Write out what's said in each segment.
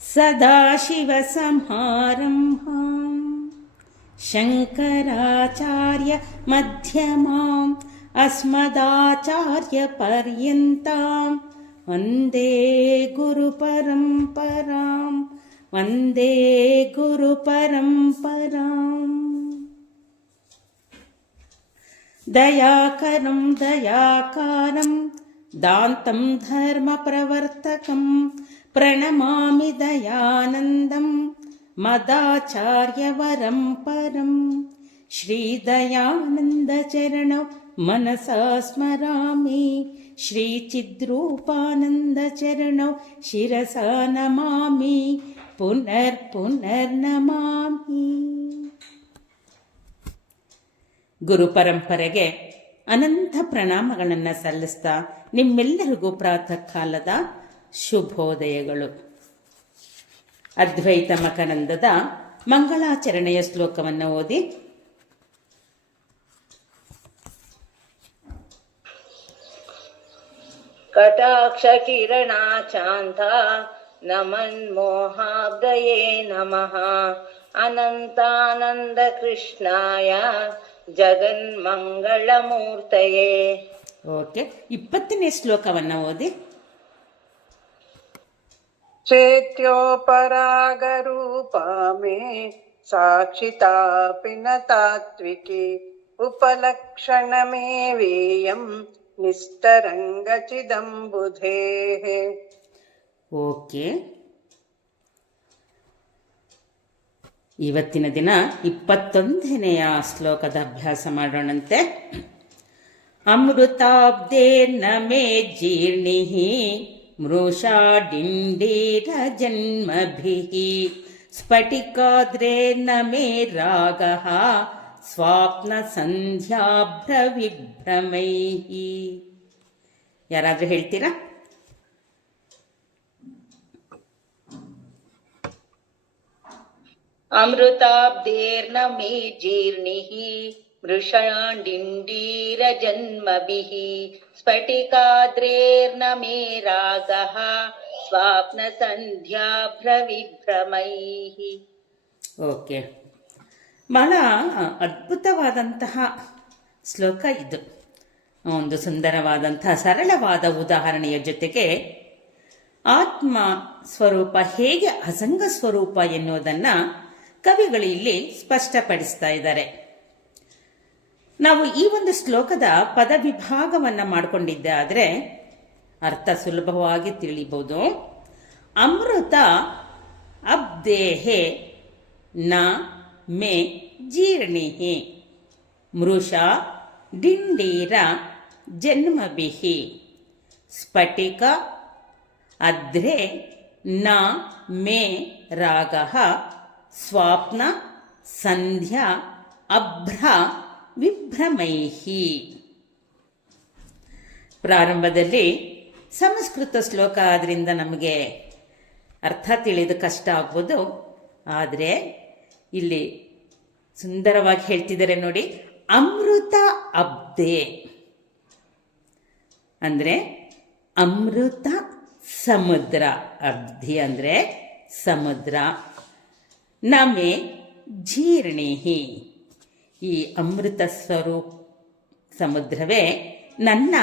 ಸದಾಶಿವಸಂಹಾರಂಭಾಂ ಶಂಕರಾಚಾರ್ಯಮಧ್ಯಮಾಂ ಅಸ್ಮದಾಚಾರ್ಯಪರ್ಯಂತಾಂ ವಂದೇ ಗುರುಪರಂಪರಾಂ ವಂದೇ ಗುರುಪರಂಪರಾಂ. ದಯಾಕರಂ ದಯಾಕಾರಂ ದಾಂತಂ ಧರ್ಮಪ್ರವರ್ತಕಂ ಪ್ರಣಮಾಮಿ ದಯಾನಂದಂ ಮದಾಚಾರ್ಯವರಂ ಪರಂ. ಶ್ರೀದಯಾನಂದಚರಣೌ ಮನಸಾ ಸ್ಮರಾಮಿ, ಶ್ರೀಚಿದ್ರೂಪಾನಂದಚರಣೌ ಶಿರಸಾ ನಮಾಮಿ, ಪುನರ್ ಪುನರ್ ನಮಾಮಿ. ಗುರು ಪರಂಪರೆಗೆ ಅನಂತ ಪ್ರಣಾಮಗಳನ್ನು ಸಲ್ಲಿಸ್ತಾ ನಿಮ್ಮೆಲ್ಲರಿಗೂ ಪ್ರಾತಃ ಕಾಲದ ಶುಭೋದಯಗಳು. ಅದ್ವೈತ ಮಕರಂದದ ಮಂಗಳಾಚರಣೆಯ ಶ್ಲೋಕವನ್ನು ಓದಿ. ಕಟಾಕ್ಷ ಕಿರಣಾಚಾಂತ ನಮನ್ಮೋಹಾಬ್ದಯೇ ನಮಃ ಅನಂತಾನಂದ ಕೃಷ್ಣಾಯ ಜಗನ್ಮಂಗಳಮೂರ್ತಯೇ. ಓಕೆ, 20ನೇ ಶ್ಲೋಕವನ್ನು ಓದಿ. ಚೇತ್ಯೋಪರಾಗರೂಪಾ ಮೇ ಸಾಕ್ಷಿತಾಪಿ ನ ತಾತ್ವಿಕಿ ಉಪಲಕ್ಷಣಮೇವೇಯಂ ನಿಸ್ತರಂಗಚಿದಂಬುಧೇಃ. ಓಕೆ, ಇವತ್ತಿನ ದಿನ 21ನೆಯ ಶ್ಲೋಕದ ಅಭ್ಯಾಸ ಮಾಡೋಣಂತೆ. ಅಮೃತಾಬ್ದೇರ್ನ ಮೇ ಜೀರ್ಣಿಃ ಮೃಷಾ ಡಿಂಡೀರ ಜನ್ಮಭಿಃ ಸ್ಫಟಿಕಾದ್ರೇರ್ನ ಮೇ ರಾಗಃ ಸ್ವಾಪ್ನ ಸಂಧ್ಯಾಭ್ರವಿಭ್ರಮೈಃ. ಯಾರಾದ್ರೂ ಹೇಳ್ತೀರಾ? ಅಮೃತಾಬ್ಧೇರ್ನ ಮೇ ಜೀರ್ಣಿಃ ಮೃಷಾಂಡಿಂಡೀರ ಜನ್ಮಭಿಃ ಸ್ಫಟಿಕಾದ್ರೇರ್ನ ಮೇ ರಾಗಃ ಸ್ವಾಪ್ನ ಸಂಧ್ಯಾಭ್ರವಿಭ್ರಮೈಃ. ಓಕೆ, ಬಹಳ ಅದ್ಭುತವಾದಂತಹ ಶ್ಲೋಕ ಇದು. ಒಂದು ಸುಂದರವಾದಂತಹ ಸರಳವಾದ ಉದಾಹರಣೆಯ ಜೊತೆಗೆ ಆತ್ಮ ಸ್ವರೂಪ ಹೇಗೆ ಅಸಂಗ ಸ್ವರೂಪ ಎನ್ನುವುದನ್ನು ಕವಿಗಳು ಇಲ್ಲಿ ಸ್ಪಷ್ಟಪಡಿಸ್ತಾ ಇದ್ದಾರೆ. ನಾವು ಈ ಒಂದು ಶ್ಲೋಕದ ಪದ ವಿಭಾಗವನ್ನು ಮಾಡಿಕೊಂಡಿದ್ದೆ ಆದರೆ ಅರ್ಥ ಸುಲಭವಾಗಿ ತಿಳಿಬಹುದು. ಅಮೃತ ಅಬ್ದೇಹೆ ನ ಮೇ ಜೀರ್ಣಿಹಿ ಮೃಷಾ ಡಿಂಡೀರ ಜನ್ಮಭಿಹಿ ಸ್ಫಟಿಕ ಅದ್ರೇ ನ ಮೇ ರಾಗಃ ಸ್ವಾಪ್ನ ಸಂಧ್ಯಾ ಅಭ್ರ ವಿಭ್ರಮೈಹಿ. ಪ್ರಾರಂಭದಲ್ಲಿ ಸಂಸ್ಕೃತ ಶ್ಲೋಕ ಆದ್ರಿಂದ ನಮಗೆ ಅರ್ಥ ತಿಳಿದು ಕಷ್ಟ ಆಗ್ಬೋದು. ಆದರೆ ಇಲ್ಲಿ ಸುಂದರವಾಗಿ ಹೇಳ್ತಿದ್ದಾರೆ ನೋಡಿ. ಅಮೃತ ಅಬ್ದೆ ಅಂದರೆ ಅಮೃತ ಸಮುದ್ರ, ಅಬ್ಧಿ ಅಂದರೆ ಸಮುದ್ರ. ನಮೆ ಜೀರ್ಣಿಹಿ, ಈ ಅಮೃತ ಸ್ವರೂಪ ಸಮುದ್ರವೇ ನನ್ನ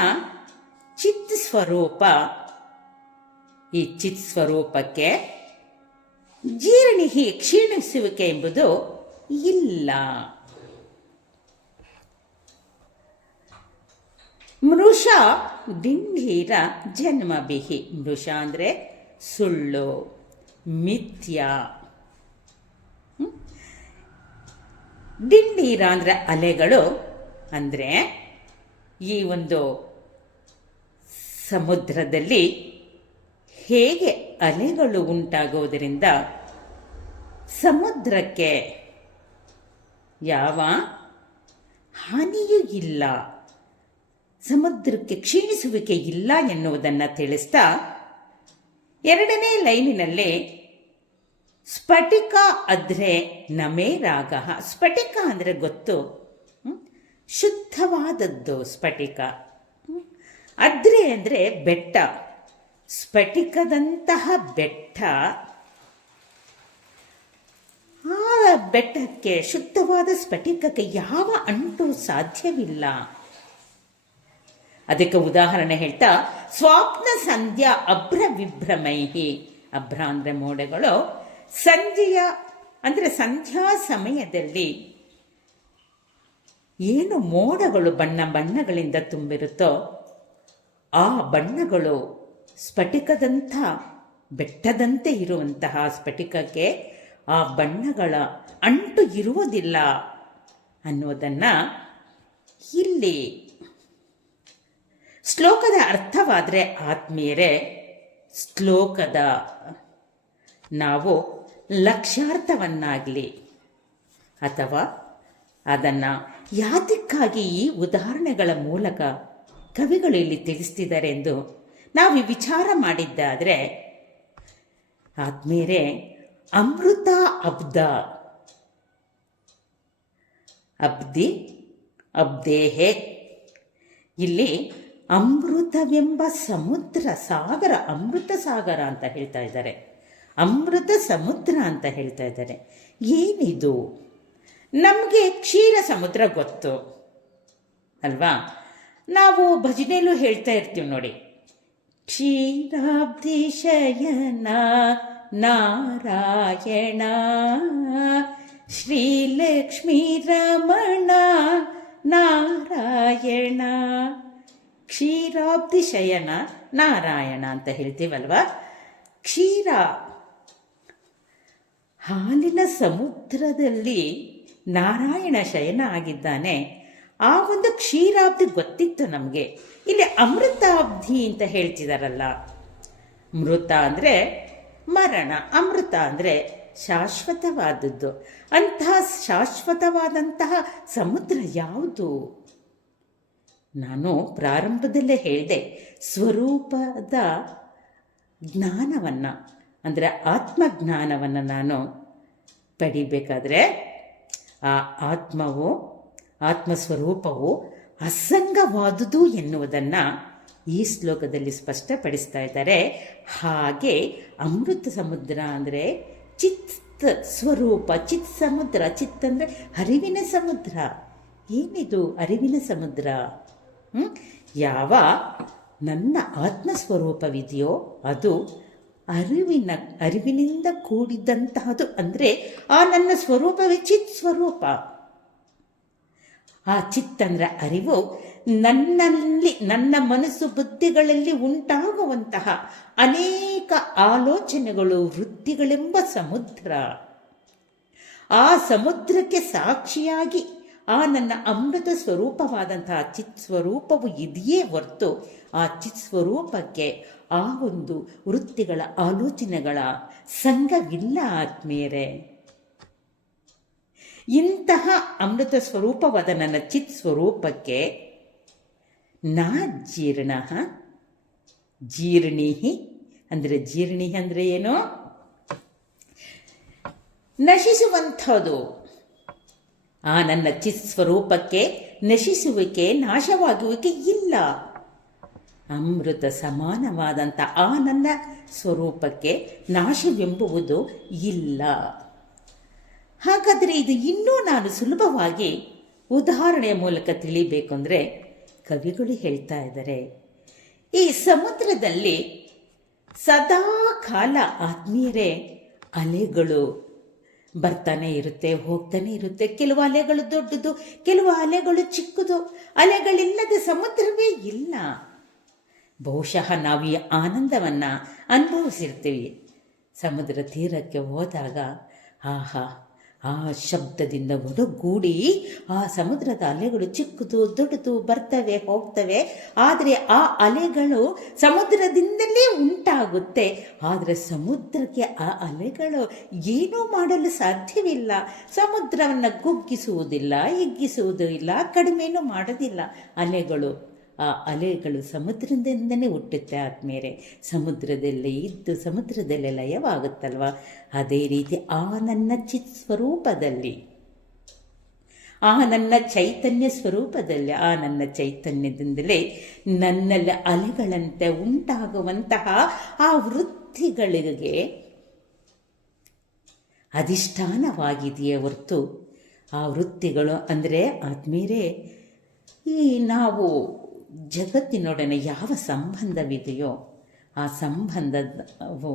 ಚಿತ್ ಸ್ವರೂಪ. ಈ ಚಿತ್ ಸ್ವರೂಪಕ್ಕೆ ಜೀರ್ಣಿಹಿ ಕ್ಷೀಣಿಸುವಿಕೆ ಎಂಬುದು ಇಲ್ಲ. ಮೃಷ ಡಿಂಡೀರ ಜನ್ಮಭಿಹಿ, ಮೃಷ ಅಂದರೆ ಸುಳ್ಳು, ಮಿಥ್ಯ. ಡಿಂಡೀರ ಅಂದರೆ ಅಲೆಗಳು. ಅಂದರೆ ಈ ಒಂದು ಸಮುದ್ರದಲ್ಲಿ ಹೇಗೆ ಅಲೆಗಳು ಉಂಟಾಗುವುದರಿಂದ ಸಮುದ್ರಕ್ಕೆ ಯಾವ ಹಾನಿಯೂ ಇಲ್ಲ, ಸಮುದ್ರಕ್ಕೆ ಕ್ಷೀಣಿಸುವಿಕೆ ಇಲ್ಲ ಎನ್ನುವುದನ್ನು ತಿಳಿಸ್ತಾ ಎರಡನೇ ಲೈನಿನಲ್ಲಿ ಸ್ಫಟಿಕ ಅದ್ರೆ ನಮೇ ರಾಗ. ಸ್ಫಟಿಕ ಅಂದರೆ ಗೊತ್ತು, ಶುದ್ಧವಾದದ್ದು ಸ್ಫಟಿಕ. ಅದ್ರೆ ಅಂದರೆ ಬೆಟ್ಟ, ಸ್ಫಟಿಕದಂತಹ ಬೆಟ್ಟ. ಆ ಬೆಟ್ಟಕ್ಕೆ, ಶುದ್ಧವಾದ ಸ್ಫಟಿಕಕ್ಕೆ ಯಾವ ಅಂಟು ಸಾಧ್ಯವಿಲ್ಲ. ಅದಕ್ಕೆ ಉದಾಹರಣೆ ಹೇಳ್ತಾ, ಸ್ವಾಪ್ನ ಸಂಧ್ಯಾ ಅಭ್ರ ವಿಭ್ರಮೈಹಿ. ಅಭ್ರ ಅಂದರೆ ಮೋಡಗಳು. ಸಂಜೆಯ ಅಂದರೆ ಸಂಧ್ಯಾ ಸಮಯದಲ್ಲಿ ಏನು ಮೋಡಗಳು ಬಣ್ಣ ಬಣ್ಣಗಳಿಂದ ತುಂಬಿರುತ್ತೋ ಆ ಬಣ್ಣಗಳು ಸ್ಫಟಿಕದಂಥ ಬೆಟ್ಟದಂತೆ ಇರುವಂತಹ ಸ್ಫಟಿಕಕ್ಕೆ ಆ ಬಣ್ಣಗಳ ಅಂಟು ಇರುವುದಿಲ್ಲ ಅನ್ನೋದನ್ನು ಇಲ್ಲಿ ಶ್ಲೋಕದ ಅರ್ಥವಾದರೆ ಆತ್ಮೀಯರೇ, ಶ್ಲೋಕದ ನಾವು ಲಕ್ಷ್ಯಾರ್ಥವನ್ನಾಗಲಿ ಅಥವಾ ಅದನ್ನು ಯಾತಕ್ಕಾಗಿ ಈ ಉದಾಹರಣೆಗಳ ಮೂಲಕ ಕವಿಗಳು ಇಲ್ಲಿ ತಿಳಿಸ್ತಿದ್ದಾರೆ ಎಂದು ನಾವು ವಿಚಾರ ಮಾಡಿದ್ದಾದರೆ, ಆತ್ಮೀಯರೇ, ಅಮೃತ ಅಬ್ಧ, ಅಬ್ಧಿ ಅಬ್ದೇಹೆ, ಇಲ್ಲಿ ಅಮೃತವೆಂಬ ಸಮುದ್ರ ಸಾಗರ, ಅಮೃತ ಸಾಗರ ಅಂತ ಹೇಳ್ತಾ ಇದ್ದಾರೆ, ಅಮೃತ ಸಮುದ್ರ ಅಂತ ಹೇಳ್ತಾ ಇದ್ದಾರೆ. ಏನಿದು? ನಮಗೆ ಕ್ಷೀರ ಸಮುದ್ರ ಗೊತ್ತು ಅಲ್ವಾ? ನಾವು ಭಜನೆಯಲ್ಲೂ ಹೇಳ್ತಾ ಇರ್ತೀವಿ ನೋಡಿ, ಕ್ಷೀರಾಬ್ಧಿ ಶಯನ ನಾರಾಯಣ ಶ್ರೀಲಕ್ಷ್ಮೀ ರಮಣ ನಾರಾಯಣ. ಕ್ಷೀರಾಬ್ಧಿ ಶಯನ ನಾರಾಯಣ ಅಂತ ಹೇಳ್ತೀವಲ್ವಾ? ಕ್ಷೀರ, ಹಾಲಿನ ಸಮುದ್ರದಲ್ಲಿ ನಾರಾಯಣ ಶಯನ ಆಗಿದ್ದಾನೆ. ಆ ಒಂದು ಕ್ಷೀರಾಬ್ಧಿ ಗೊತ್ತಿತ್ತು ನಮಗೆ. ಇಲ್ಲಿ ಅಮೃತಾಬ್ಧಿ ಅಂತ ಹೇಳ್ತಿದಾರಲ್ಲ. ಮೃತ ಅಂದರೆ ಮರಣ, ಅಮೃತ ಅಂದರೆ ಶಾಶ್ವತವಾದದ್ದು. ಅಂತಹ ಶಾಶ್ವತವಾದಂತಹ ಸಮುದ್ರ ಯಾವುದು? ನಾನು ಪ್ರಾರಂಭದಲ್ಲೇ ಹೇಳಿದೆ, ಸ್ವರೂಪದ ಜ್ಞಾನವನ್ನು ಅಂದರೆ ಆತ್ಮಜ್ಞಾನವನ್ನು ನಾನು ಪಡಿಬೇಕಾದ್ರೆ ಆ ಆತ್ಮವು, ಆತ್ಮಸ್ವರೂಪವು ಅಸಂಗವಾದುದು ಎನ್ನುವುದನ್ನು ಈ ಶ್ಲೋಕದಲ್ಲಿ ಸ್ಪಷ್ಟಪಡಿಸ್ತಾ ಇದ್ದಾರೆ. ಹಾಗೆ ಅಮೃತ ಸಮುದ್ರ ಅಂದರೆ ಚಿತ್ ಸ್ವರೂಪ, ಚಿತ್ ಸಮುದ್ರ. ಚಿತ್ ಅಂದರೆ ಅರಿವಿನ ಸಮುದ್ರ. ಏನಿದು ಅರಿವಿನ ಸಮುದ್ರ? ಯಾವ ನನ್ನ ಆತ್ಮಸ್ವರೂಪವಿದೆಯೋ ಅದು ಅರಿವಿನಿಂದ ಕೂಡಿದಂತಹದು. ಅಂದರೆ ಆ ನನ್ನ ಸ್ವರೂಪವೇ ಚಿತ್ ಸ್ವರೂಪ. ಆ ಚಿತ್ ಅಂದರೆ ಅರಿವು ನನ್ನಲ್ಲಿ, ನನ್ನ ಮನಸ್ಸು ಬುದ್ಧಿಗಳಲ್ಲಿ ಉಂಟಾಗುವಂತಹ ಅನೇಕ ಆಲೋಚನೆಗಳು, ವೃತ್ತಿಗಳೆಂಬ ಸಮುದ್ರ. ಆ ಸಮುದ್ರಕ್ಕೆ ಸಾಕ್ಷಿಯಾಗಿ ಆ ನನ್ನ ಅಮೃತ ಸ್ವರೂಪವಾದಂತಹ ಚಿತ್ ಸ್ವರೂಪವು ಇದೆಯೇ ಹೊರತು ಆ ಚಿತ್ ಸ್ವರೂಪಕ್ಕೆ ಆ ಒಂದು ವೃತ್ತಿಗಳ, ಆಲೋಚನೆಗಳ ಸಂಘವಿಲ್ಲ ಆತ್ಮೀಯರೇ. ಇಂತಹ ಅಮೃತ ಸ್ವರೂಪವಾದ ನನ್ನ ಚಿತ್ ಸ್ವರೂಪಕ್ಕೆ ನಾ ಜೀರ್ಣ, ಜೀರ್ಣಿಹಿ ಅಂದರೆ, ಜೀರ್ಣಿಹಿ ಅಂದರೆ ಏನು? ನಶಿಸುವಂಥದ್ದು. ಆ ನನ್ನ ಚಿತ್ ಸ್ವರೂಪಕ್ಕೆ ನಶಿಸುವಿಕೆ, ನಾಶವಾಗುವಿಕೆ ಇಲ್ಲ. ಅಮೃತ ಸಮಾನವಾದಂಥ ಆ ನನ್ನ ಸ್ವರೂಪಕ್ಕೆ ನಾಶವೆಂಬುವುದು ಇಲ್ಲ. ಹಾಗಾದರೆ ಇದು ಇನ್ನೂ ನಾನು ಸುಲಭವಾಗಿ ಉದಾಹರಣೆಯ ಮೂಲಕ ತಿಳಿಬೇಕು ಅಂದರೆ, ಕವಿಗಳು ಹೇಳ್ತಾ ಇದ್ದಾರೆ, ಈ ಸಮುದ್ರದಲ್ಲಿ ಸದಾ ಕಾಲ ಆತ್ಮೀಯರೇ ಅಲೆಗಳು ಬರ್ತಾನೆ ಇರುತ್ತೆ, ಹೋಗ್ತಾನೆ ಇರುತ್ತೆ. ಕೆಲವು ಅಲೆಗಳು ದೊಡ್ಡದು, ಕೆಲವು ಅಲೆಗಳು ಚಿಕ್ಕದು. ಅಲೆಗಳಿಲ್ಲದೆ ಸಮುದ್ರವೇ ಇಲ್ಲ. ಬಹುಶಃ ನಾವು ಈ ಆನಂದವನ್ನು ಅನುಭವಿಸಿರ್ತೀವಿ. ಸಮುದ್ರ ತೀರಕ್ಕೆ ಹೋದಾಗ ಆಹಾ, ಆ ಶಬ್ದದಿಂದ ಒಡಗೂಡಿ ಆ ಸಮುದ್ರದ ಅಲೆಗಳು ಚಿಕ್ಕದು ದೊಡ್ಡದು ಬರ್ತವೆ ಹೋಗ್ತವೆ. ಆದರೆ ಆ ಅಲೆಗಳು ಸಮುದ್ರದಿಂದಲೇ ಉಂಟಾಗುತ್ತೆ. ಆದರೆ ಸಮುದ್ರಕ್ಕೆ ಆ ಅಲೆಗಳು ಏನೂ ಮಾಡಲು ಸಾಧ್ಯವಿಲ್ಲ. ಸಮುದ್ರವನ್ನು ಕುಗ್ಗಿಸುವುದಿಲ್ಲ, ಹಿಗ್ಗಿಸುವುದೂ ಇಲ್ಲ, ಕಡಿಮೆನೂ ಮಾಡೋದಿಲ್ಲ. ಆ ಅಲೆಗಳು ಸಮುದ್ರದಿಂದನೇ ಹುಟ್ಟುತ್ತೆ ಆದ್ಮೇಲೆ. ಸಮುದ್ರದಲ್ಲೇ ಇದ್ದು ಸಮುದ್ರದಲ್ಲೇ ಲಯವಾಗುತ್ತಲ್ವ. ಅದೇ ರೀತಿ ಆ ನನ್ನ ಚಿತ್ ಸ್ವರೂಪದಲ್ಲಿ ಆ ನನ್ನ ಚೈತನ್ಯ ಸ್ವರೂಪದಲ್ಲಿ, ಆ ನನ್ನ ಚೈತನ್ಯದಿಂದಲೇ ನನ್ನಲ್ಲಿ ಅಲೆಗಳಂತೆ ಉಂಟಾಗುವಂತಹ ಆ ವೃತ್ತಿಗಳಿಗೆ ಅಧಿಷ್ಠಾನವಾಗಿದೆಯೇ ಹೊರತು ಆ ವೃತ್ತಿಗಳು ಅಂದರೆ ಆತ್ಮೀಯರೇ, ಈ ನಾವು ಜಗತ್ತಿನೊಡನೆ ಯಾವ ಸಂಬಂಧವಿದೆಯೋ ಆ ಸಂಬಂಧವು,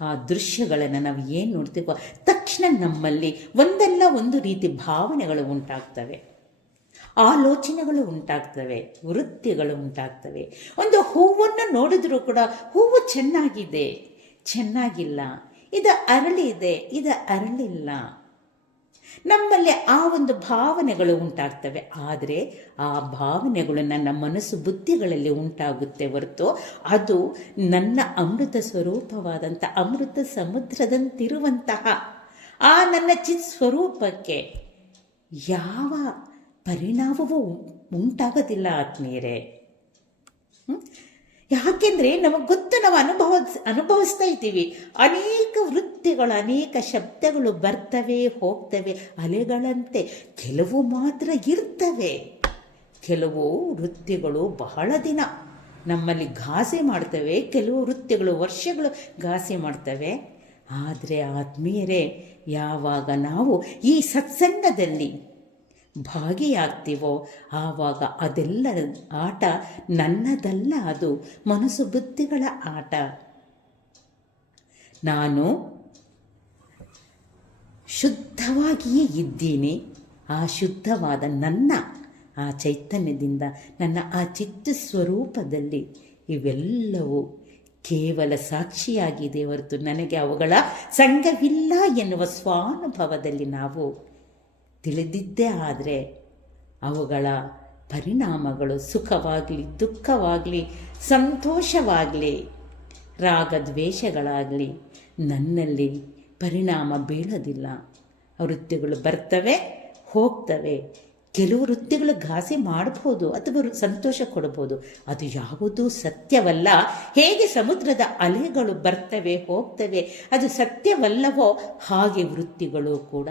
ಆ ದೃಶ್ಯಗಳನ್ನು ನಾವು ಏನು ನೋಡ್ತೀವೋ ತಕ್ಷಣ ನಮ್ಮಲ್ಲಿ ಒಂದಲ್ಲ ಒಂದು ರೀತಿ ಭಾವನೆಗಳು ಉಂಟಾಗ್ತವೆ, ಆಲೋಚನೆಗಳು ಉಂಟಾಗ್ತವೆ, ವೃತ್ತಿಗಳು ಉಂಟಾಗ್ತವೆ. ಒಂದು ಹೂವನ್ನು ನೋಡಿದ್ರೂ ಕೂಡ ಹೂವು ಚೆನ್ನಾಗಿದೆ, ಚೆನ್ನಾಗಿಲ್ಲ, ಇದು ಅರಳಿದೆ, ಇದು ಅರಳಿಲ್ಲ, ನಮ್ಮಲ್ಲಿ ಆ ಒಂದು ಭಾವನೆಗಳು ಉಂಟಾಗ್ತವೆ. ಆದರೆ ಆ ಭಾವನೆಗಳು ನನ್ನ ಮನಸ್ಸು ಬುದ್ಧಿಗಳಲ್ಲಿ ಉಂಟಾಗುತ್ತೆ ಹೊರತು ಅದು ನನ್ನ ಅಮೃತ ಸ್ವರೂಪವಾದಂಥ ಅಮೃತ ಸಮುದ್ರದಂತಿರುವಂತಹ ಆ ನನ್ನ ಚಿತ್ ಸ್ವರೂಪಕ್ಕೆ ಯಾವ ಪರಿಣಾಮವೂ ಉಂಟಾಗೋದಿಲ್ಲ ಆತ್ಮೀಯರೇ. ಯಾಕೆಂದರೆ ನಮಗೆ ಗೊತ್ತು, ನಾವು ಅನುಭವಿಸ್ತಾ ಇದ್ದೀವಿ. ಅನೇಕ ವೃತ್ತಿಗಳು, ಅನೇಕ ಶಬ್ದಗಳು ಬರ್ತವೆ ಹೋಗ್ತವೆ ಅಲೆಗಳಂತೆ. ಕೆಲವು ಮಾತ್ರ ಇರ್ತವೆ, ಕೆಲವು ವೃತ್ತಿಗಳು ಬಹಳ ದಿನ ನಮ್ಮಲ್ಲಿ ಘಾಸಿ ಮಾಡ್ತವೆ, ಕೆಲವು ವೃತ್ತಿಗಳು ವರ್ಷಗಳು ಘಾಸಿ ಮಾಡ್ತವೆ. ಆದರೆ ಆತ್ಮೀಯರೇ, ಯಾವಾಗ ನಾವು ಈ ಸತ್ಸಂಗದಲ್ಲಿ ಭಾಗಿಯಾಗ್ತೀವೋ ಆವಾಗ ಅದೆಲ್ಲ ಆಟ ನನ್ನದಲ್ಲ, ಅದು ಮನಸ್ಸು ಬುದ್ಧಿಗಳ ಆಟ. ನಾನು ಶುದ್ಧವಾಗಿಯೇ ಇದ್ದೀನಿ. ಆ ಶುದ್ಧವಾದ ನನ್ನ ಆ ಚೈತನ್ಯದಿಂದ, ನನ್ನ ಆ ಚಿತ್ತ ಸ್ವರೂಪದಲ್ಲಿ ಇವೆಲ್ಲವೂ ಕೇವಲ ಸಾಕ್ಷಿಯಾಗಿದೆ ಹೊರತು ನನಗೆ ಅವುಗಳ ಸಂಘವಿಲ್ಲ ಎನ್ನುವ ಸ್ವಾನುಭವದಲ್ಲಿ ನಾವು ತಿಳಿದಿದ್ದೇ ಆದರೆ ಅವುಗಳ ಪರಿಣಾಮಗಳು ಸುಖವಾಗಲಿ, ದುಃಖವಾಗಲಿ, ಸಂತೋಷವಾಗಲಿ, ರಾಗದ್ವೇಷಗಳಾಗಲಿ ನನ್ನಲ್ಲಿ ಪರಿಣಾಮ ಬೀಳೋದಿಲ್ಲ. ವೃತ್ತಿಗಳು ಬರ್ತವೆ ಹೋಗ್ತವೆ. ಕೆಲವು ವೃತ್ತಿಗಳು ಘಾಸಿ ಮಾಡ್ಬೋದು ಅಥವಾ ಸಂತೋಷ ಕೊಡ್ಬೋದು, ಅದು ಯಾವುದೂ ಸತ್ಯವಲ್ಲ. ಹೇಗೆ ಸಮುದ್ರದ ಅಲೆಗಳು ಬರ್ತವೆ ಹೋಗ್ತವೆ ಅದು ಸತ್ಯವಲ್ಲವೋ ಹಾಗೆ ವೃತ್ತಿಗಳು ಕೂಡ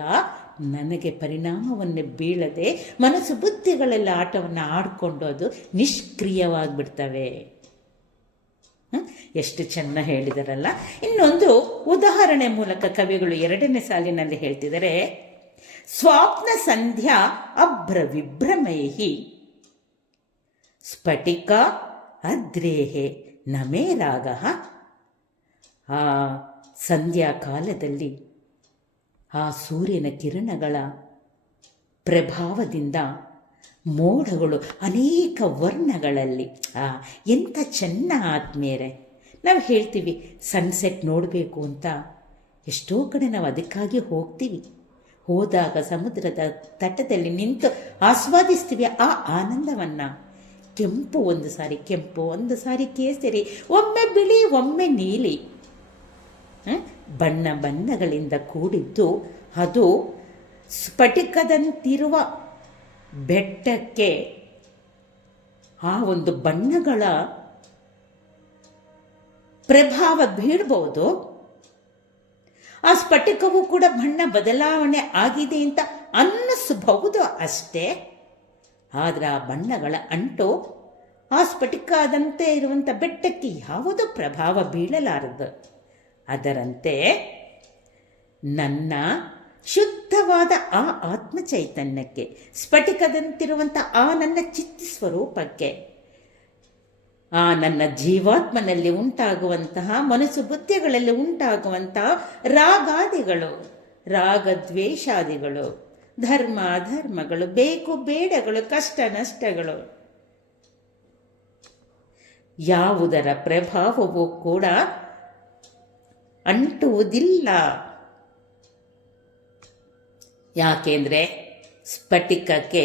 ನನಗೆ ಪರಿಣಾಮವನ್ನು ಬೀಳದೆ ಮನಸ್ಸು ಬುದ್ಧಿಗಳೆಲ್ಲ ಆಟವನ್ನು ಆಡಿಕೊಂಡು ಅದು ನಿಷ್ಕ್ರಿಯವಾಗಿಬಿಡ್ತವೆ. ಎಷ್ಟು ಚೆನ್ನ ಹೇಳಿದಾರಲ್ಲ. ಇನ್ನೊಂದು ಉದಾಹರಣೆ ಮೂಲಕ ಕವಿಗಳು 2ನೇ ಸಾಲಿನಲ್ಲಿ ಹೇಳ್ತಿದ್ದಾರೆ. ಸ್ವಾಪ್ನ ಸಂಧ್ಯಾ ಅಭ್ರ ವಿಭ್ರಮೈಹಿ ಸ್ಫಟಿಕ ಅದ್ರೇಹೆ ನಮೇ ರಾಗ. ಆ ಸಂಧ್ಯಾ ಕಾಲದಲ್ಲಿ ಆ ಸೂರ್ಯನ ಕಿರಣಗಳ ಪ್ರಭಾವದಿಂದ ಮೋಡಗಳು ಅನೇಕ ವರ್ಣಗಳಲ್ಲಿ ಎಂಥ ಚೆನ್ನ ಆತ್ಮೀಯರೇ. ನಾವು ಹೇಳ್ತೀವಿ ಸನ್ಸೆಟ್ ನೋಡಬೇಕು ಅಂತ, ಎಷ್ಟೋ ಕಡೆ ನಾವು ಅದಕ್ಕಾಗಿ ಹೋಗ್ತೀವಿ. ಹೋದಾಗ ಸಮುದ್ರದ ತಟದಲ್ಲಿ ನಿಂತು ಆಸ್ವಾದಿಸ್ತೀವಿ ಆ ಆನಂದವನ್ನು. ಕೆಂಪು ಒಂದು ಸಾರಿ ಕೆಂಪು, ಒಂದು ಸಾರಿ ಕೇಸರಿ, ಒಮ್ಮೆ ಬಿಳಿ, ಒಮ್ಮೆ ನೀಲಿ, ಬಣ್ಣ ಬಣ್ಣಗಳಿಂದ ಕೂಡಿದ್ದು ಅದು ಸ್ಫಟಿಕದಂತಿರುವ ಬೆಟ್ಟಕ್ಕೆ ಆ ಒಂದು ಬಣ್ಣಗಳ ಪ್ರಭಾವ ಬೀಳ್ಬೋದು. ಆ ಸ್ಫಟಿಕವು ಕೂಡ ಬಣ್ಣ ಬದಲಾವಣೆ ಆಗಿದೆ ಅಂತ ಅನ್ನಿಸಬಹುದು ಅಷ್ಟೇ. ಆದರೆ ಆ ಬಣ್ಣಗಳ ಅಂಟು ಆ ಸ್ಫಟಿಕದಂತೆ ಇರುವಂಥ ಬೆಟ್ಟಕ್ಕೆ ಯಾವುದೋ ಪ್ರಭಾವ ಬೀಳಲಾರದು. ಅದರಂತೆ ನನ್ನ ಶುದ್ಧವಾದ ಆ ಆತ್ಮ ಚೈತನ್ಯಕ್ಕೆ, ಸ್ಫಟಿಕದಂತಿರುವಂಥ ಆ ನನ್ನ ಚಿತ್ತ ಸ್ವರೂಪಕ್ಕೆ, ಆ ನನ್ನ ಜೀವಾತ್ಮನಲ್ಲಿ ಉಂಟಾಗುವಂತಹ ಮನಸ್ಸು ಬುದ್ಧಿಗಳಲ್ಲಿ ಉಂಟಾಗುವಂತಹ ರಾಗಾದಿಗಳು, ರಾಗದ್ವೇಷಾದಿಗಳು, ಧರ್ಮ ಅಧರ್ಮಗಳು, ಬೇಕು ಬೇಡಗಳು, ಕಷ್ಟ ನಷ್ಟಗಳು, ಯಾವುದರ ಪ್ರಭಾವವೂ ಕೂಡ ಅಂಟುವುದಿಲ್ಲ. ಯಾಕೆಂದರೆ ಸ್ಫಟಿಕಕ್ಕೆ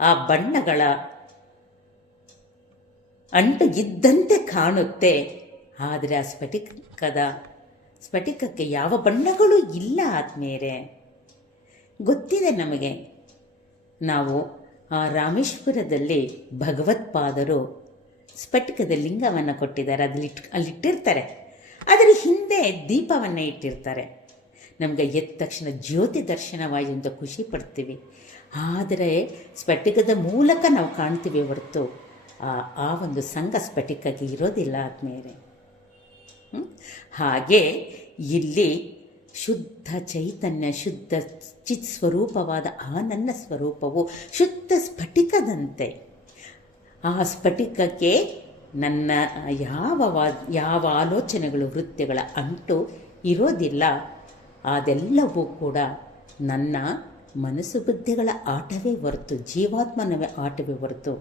ಆ ಬಣ್ಣಗಳ ಅಂಟು ಇದ್ದಂತೆ ಕಾಣುತ್ತೆ. ಆದರೆ ಆ ಸ್ಫಟಿಕಕ್ಕೆ ಯಾವ ಬಣ್ಣಗಳು ಇಲ್ಲ ಆತ್ಮೀಯರೇ. ಗೊತ್ತಿದೆ ನಮಗೆ. ನಾವು ಆ ರಾಮೇಶ್ವರದಲ್ಲಿ ಭಗವತ್ಪಾದರು ಸ್ಫಟಿಕದ ಲಿಂಗವನ್ನು ಕೊಟ್ಟಿದ್ದಾರೆ, ಅಲ್ಲಿಟ್ಟಿರ್ತಾರೆ. ಅದರ ಹಿಂದೆ ದೀಪವನ್ನು ಇಟ್ಟಿರ್ತಾರೆ. ನಮಗೆ ಎದ್ದ ತಕ್ಷಣ ಜ್ಯೋತಿ ದರ್ಶನವಾಯಿತು ಅಂತ ಖುಷಿ ಪಡ್ತೀವಿ. ಆದರೆ ಸ್ಫಟಿಕದ ಮೂಲಕ ನಾವು ಕಾಣ್ತೀವಿ ಹೊರತು ಆ ಒಂದು ಸಂಘ ಸ್ಫಟಿಕಕ್ಕೆ ಇರೋದಿಲ್ಲ ಆದ್ಮೇಲೆ. ಹಾಗೆ ಇಲ್ಲಿ ಶುದ್ಧ ಚೈತನ್ಯ, ಶುದ್ಧ ಚಿತ್ ಸ್ವರೂಪವಾದ ಆ ನನ್ನ ಸ್ವರೂಪವು ಶುದ್ಧ ಸ್ಫಟಿಕದಂತೆ. ಆ ಸ್ಫಟಿಕಕ್ಕೆ ನನ್ನ ಯಾವ ಆಲೋಚನೆಗಳು, ವೃತ್ತಿಗಳ ಅಂಟು ಇರೋದಿಲ್ಲ. ಅದೆಲ್ಲವೂ ಕೂಡ ನನ್ನ ಮನಸ್ಸು ಬುದ್ಧಿಗಳ ಆಟವೇ ಹೊರತು, ಜೀವಾತ್ಮನವೇ ಆಟವೇ ಹೊರತು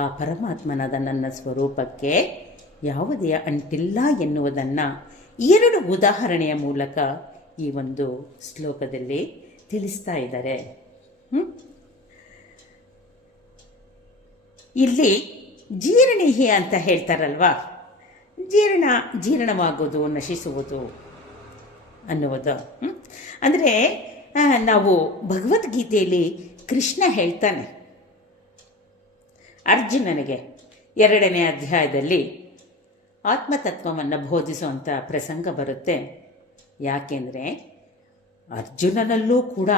ಆ ಪರಮಾತ್ಮನಾದ ನನ್ನ ಸ್ವರೂಪಕ್ಕೆ ಯಾವುದೇ ಅಂಟಿಲ್ಲ ಎನ್ನುವುದನ್ನು 2 ಉದಾಹರಣೆಯ ಮೂಲಕ ಈ ಒಂದು ಶ್ಲೋಕದಲ್ಲಿ ತಿಳಿಸ್ತಾ ಇದ್ದಾರೆ. ಇಲ್ಲಿ ಜೀರ್ಣಿಹಿ ಅಂತ ಹೇಳ್ತಾರಲ್ವಾ, ಜೀರ್ಣವಾಗೋದು, ನಶಿಸುವುದು ಅನ್ನುವುದು. ಅಂದರೆ ನಾವು ಭಗವದ್ಗೀತೆಯಲ್ಲಿ ಕೃಷ್ಣ ಹೇಳ್ತಾನೆ ಅರ್ಜುನನಿಗೆ 2ನೇ ಅಧ್ಯಾಯದಲ್ಲಿ ಆತ್ಮತತ್ವವನ್ನು ಬೋಧಿಸುವಂಥ ಪ್ರಸಂಗ ಬರುತ್ತೆ. ಯಾಕೆಂದರೆ ಅರ್ಜುನನಲ್ಲೂ ಕೂಡ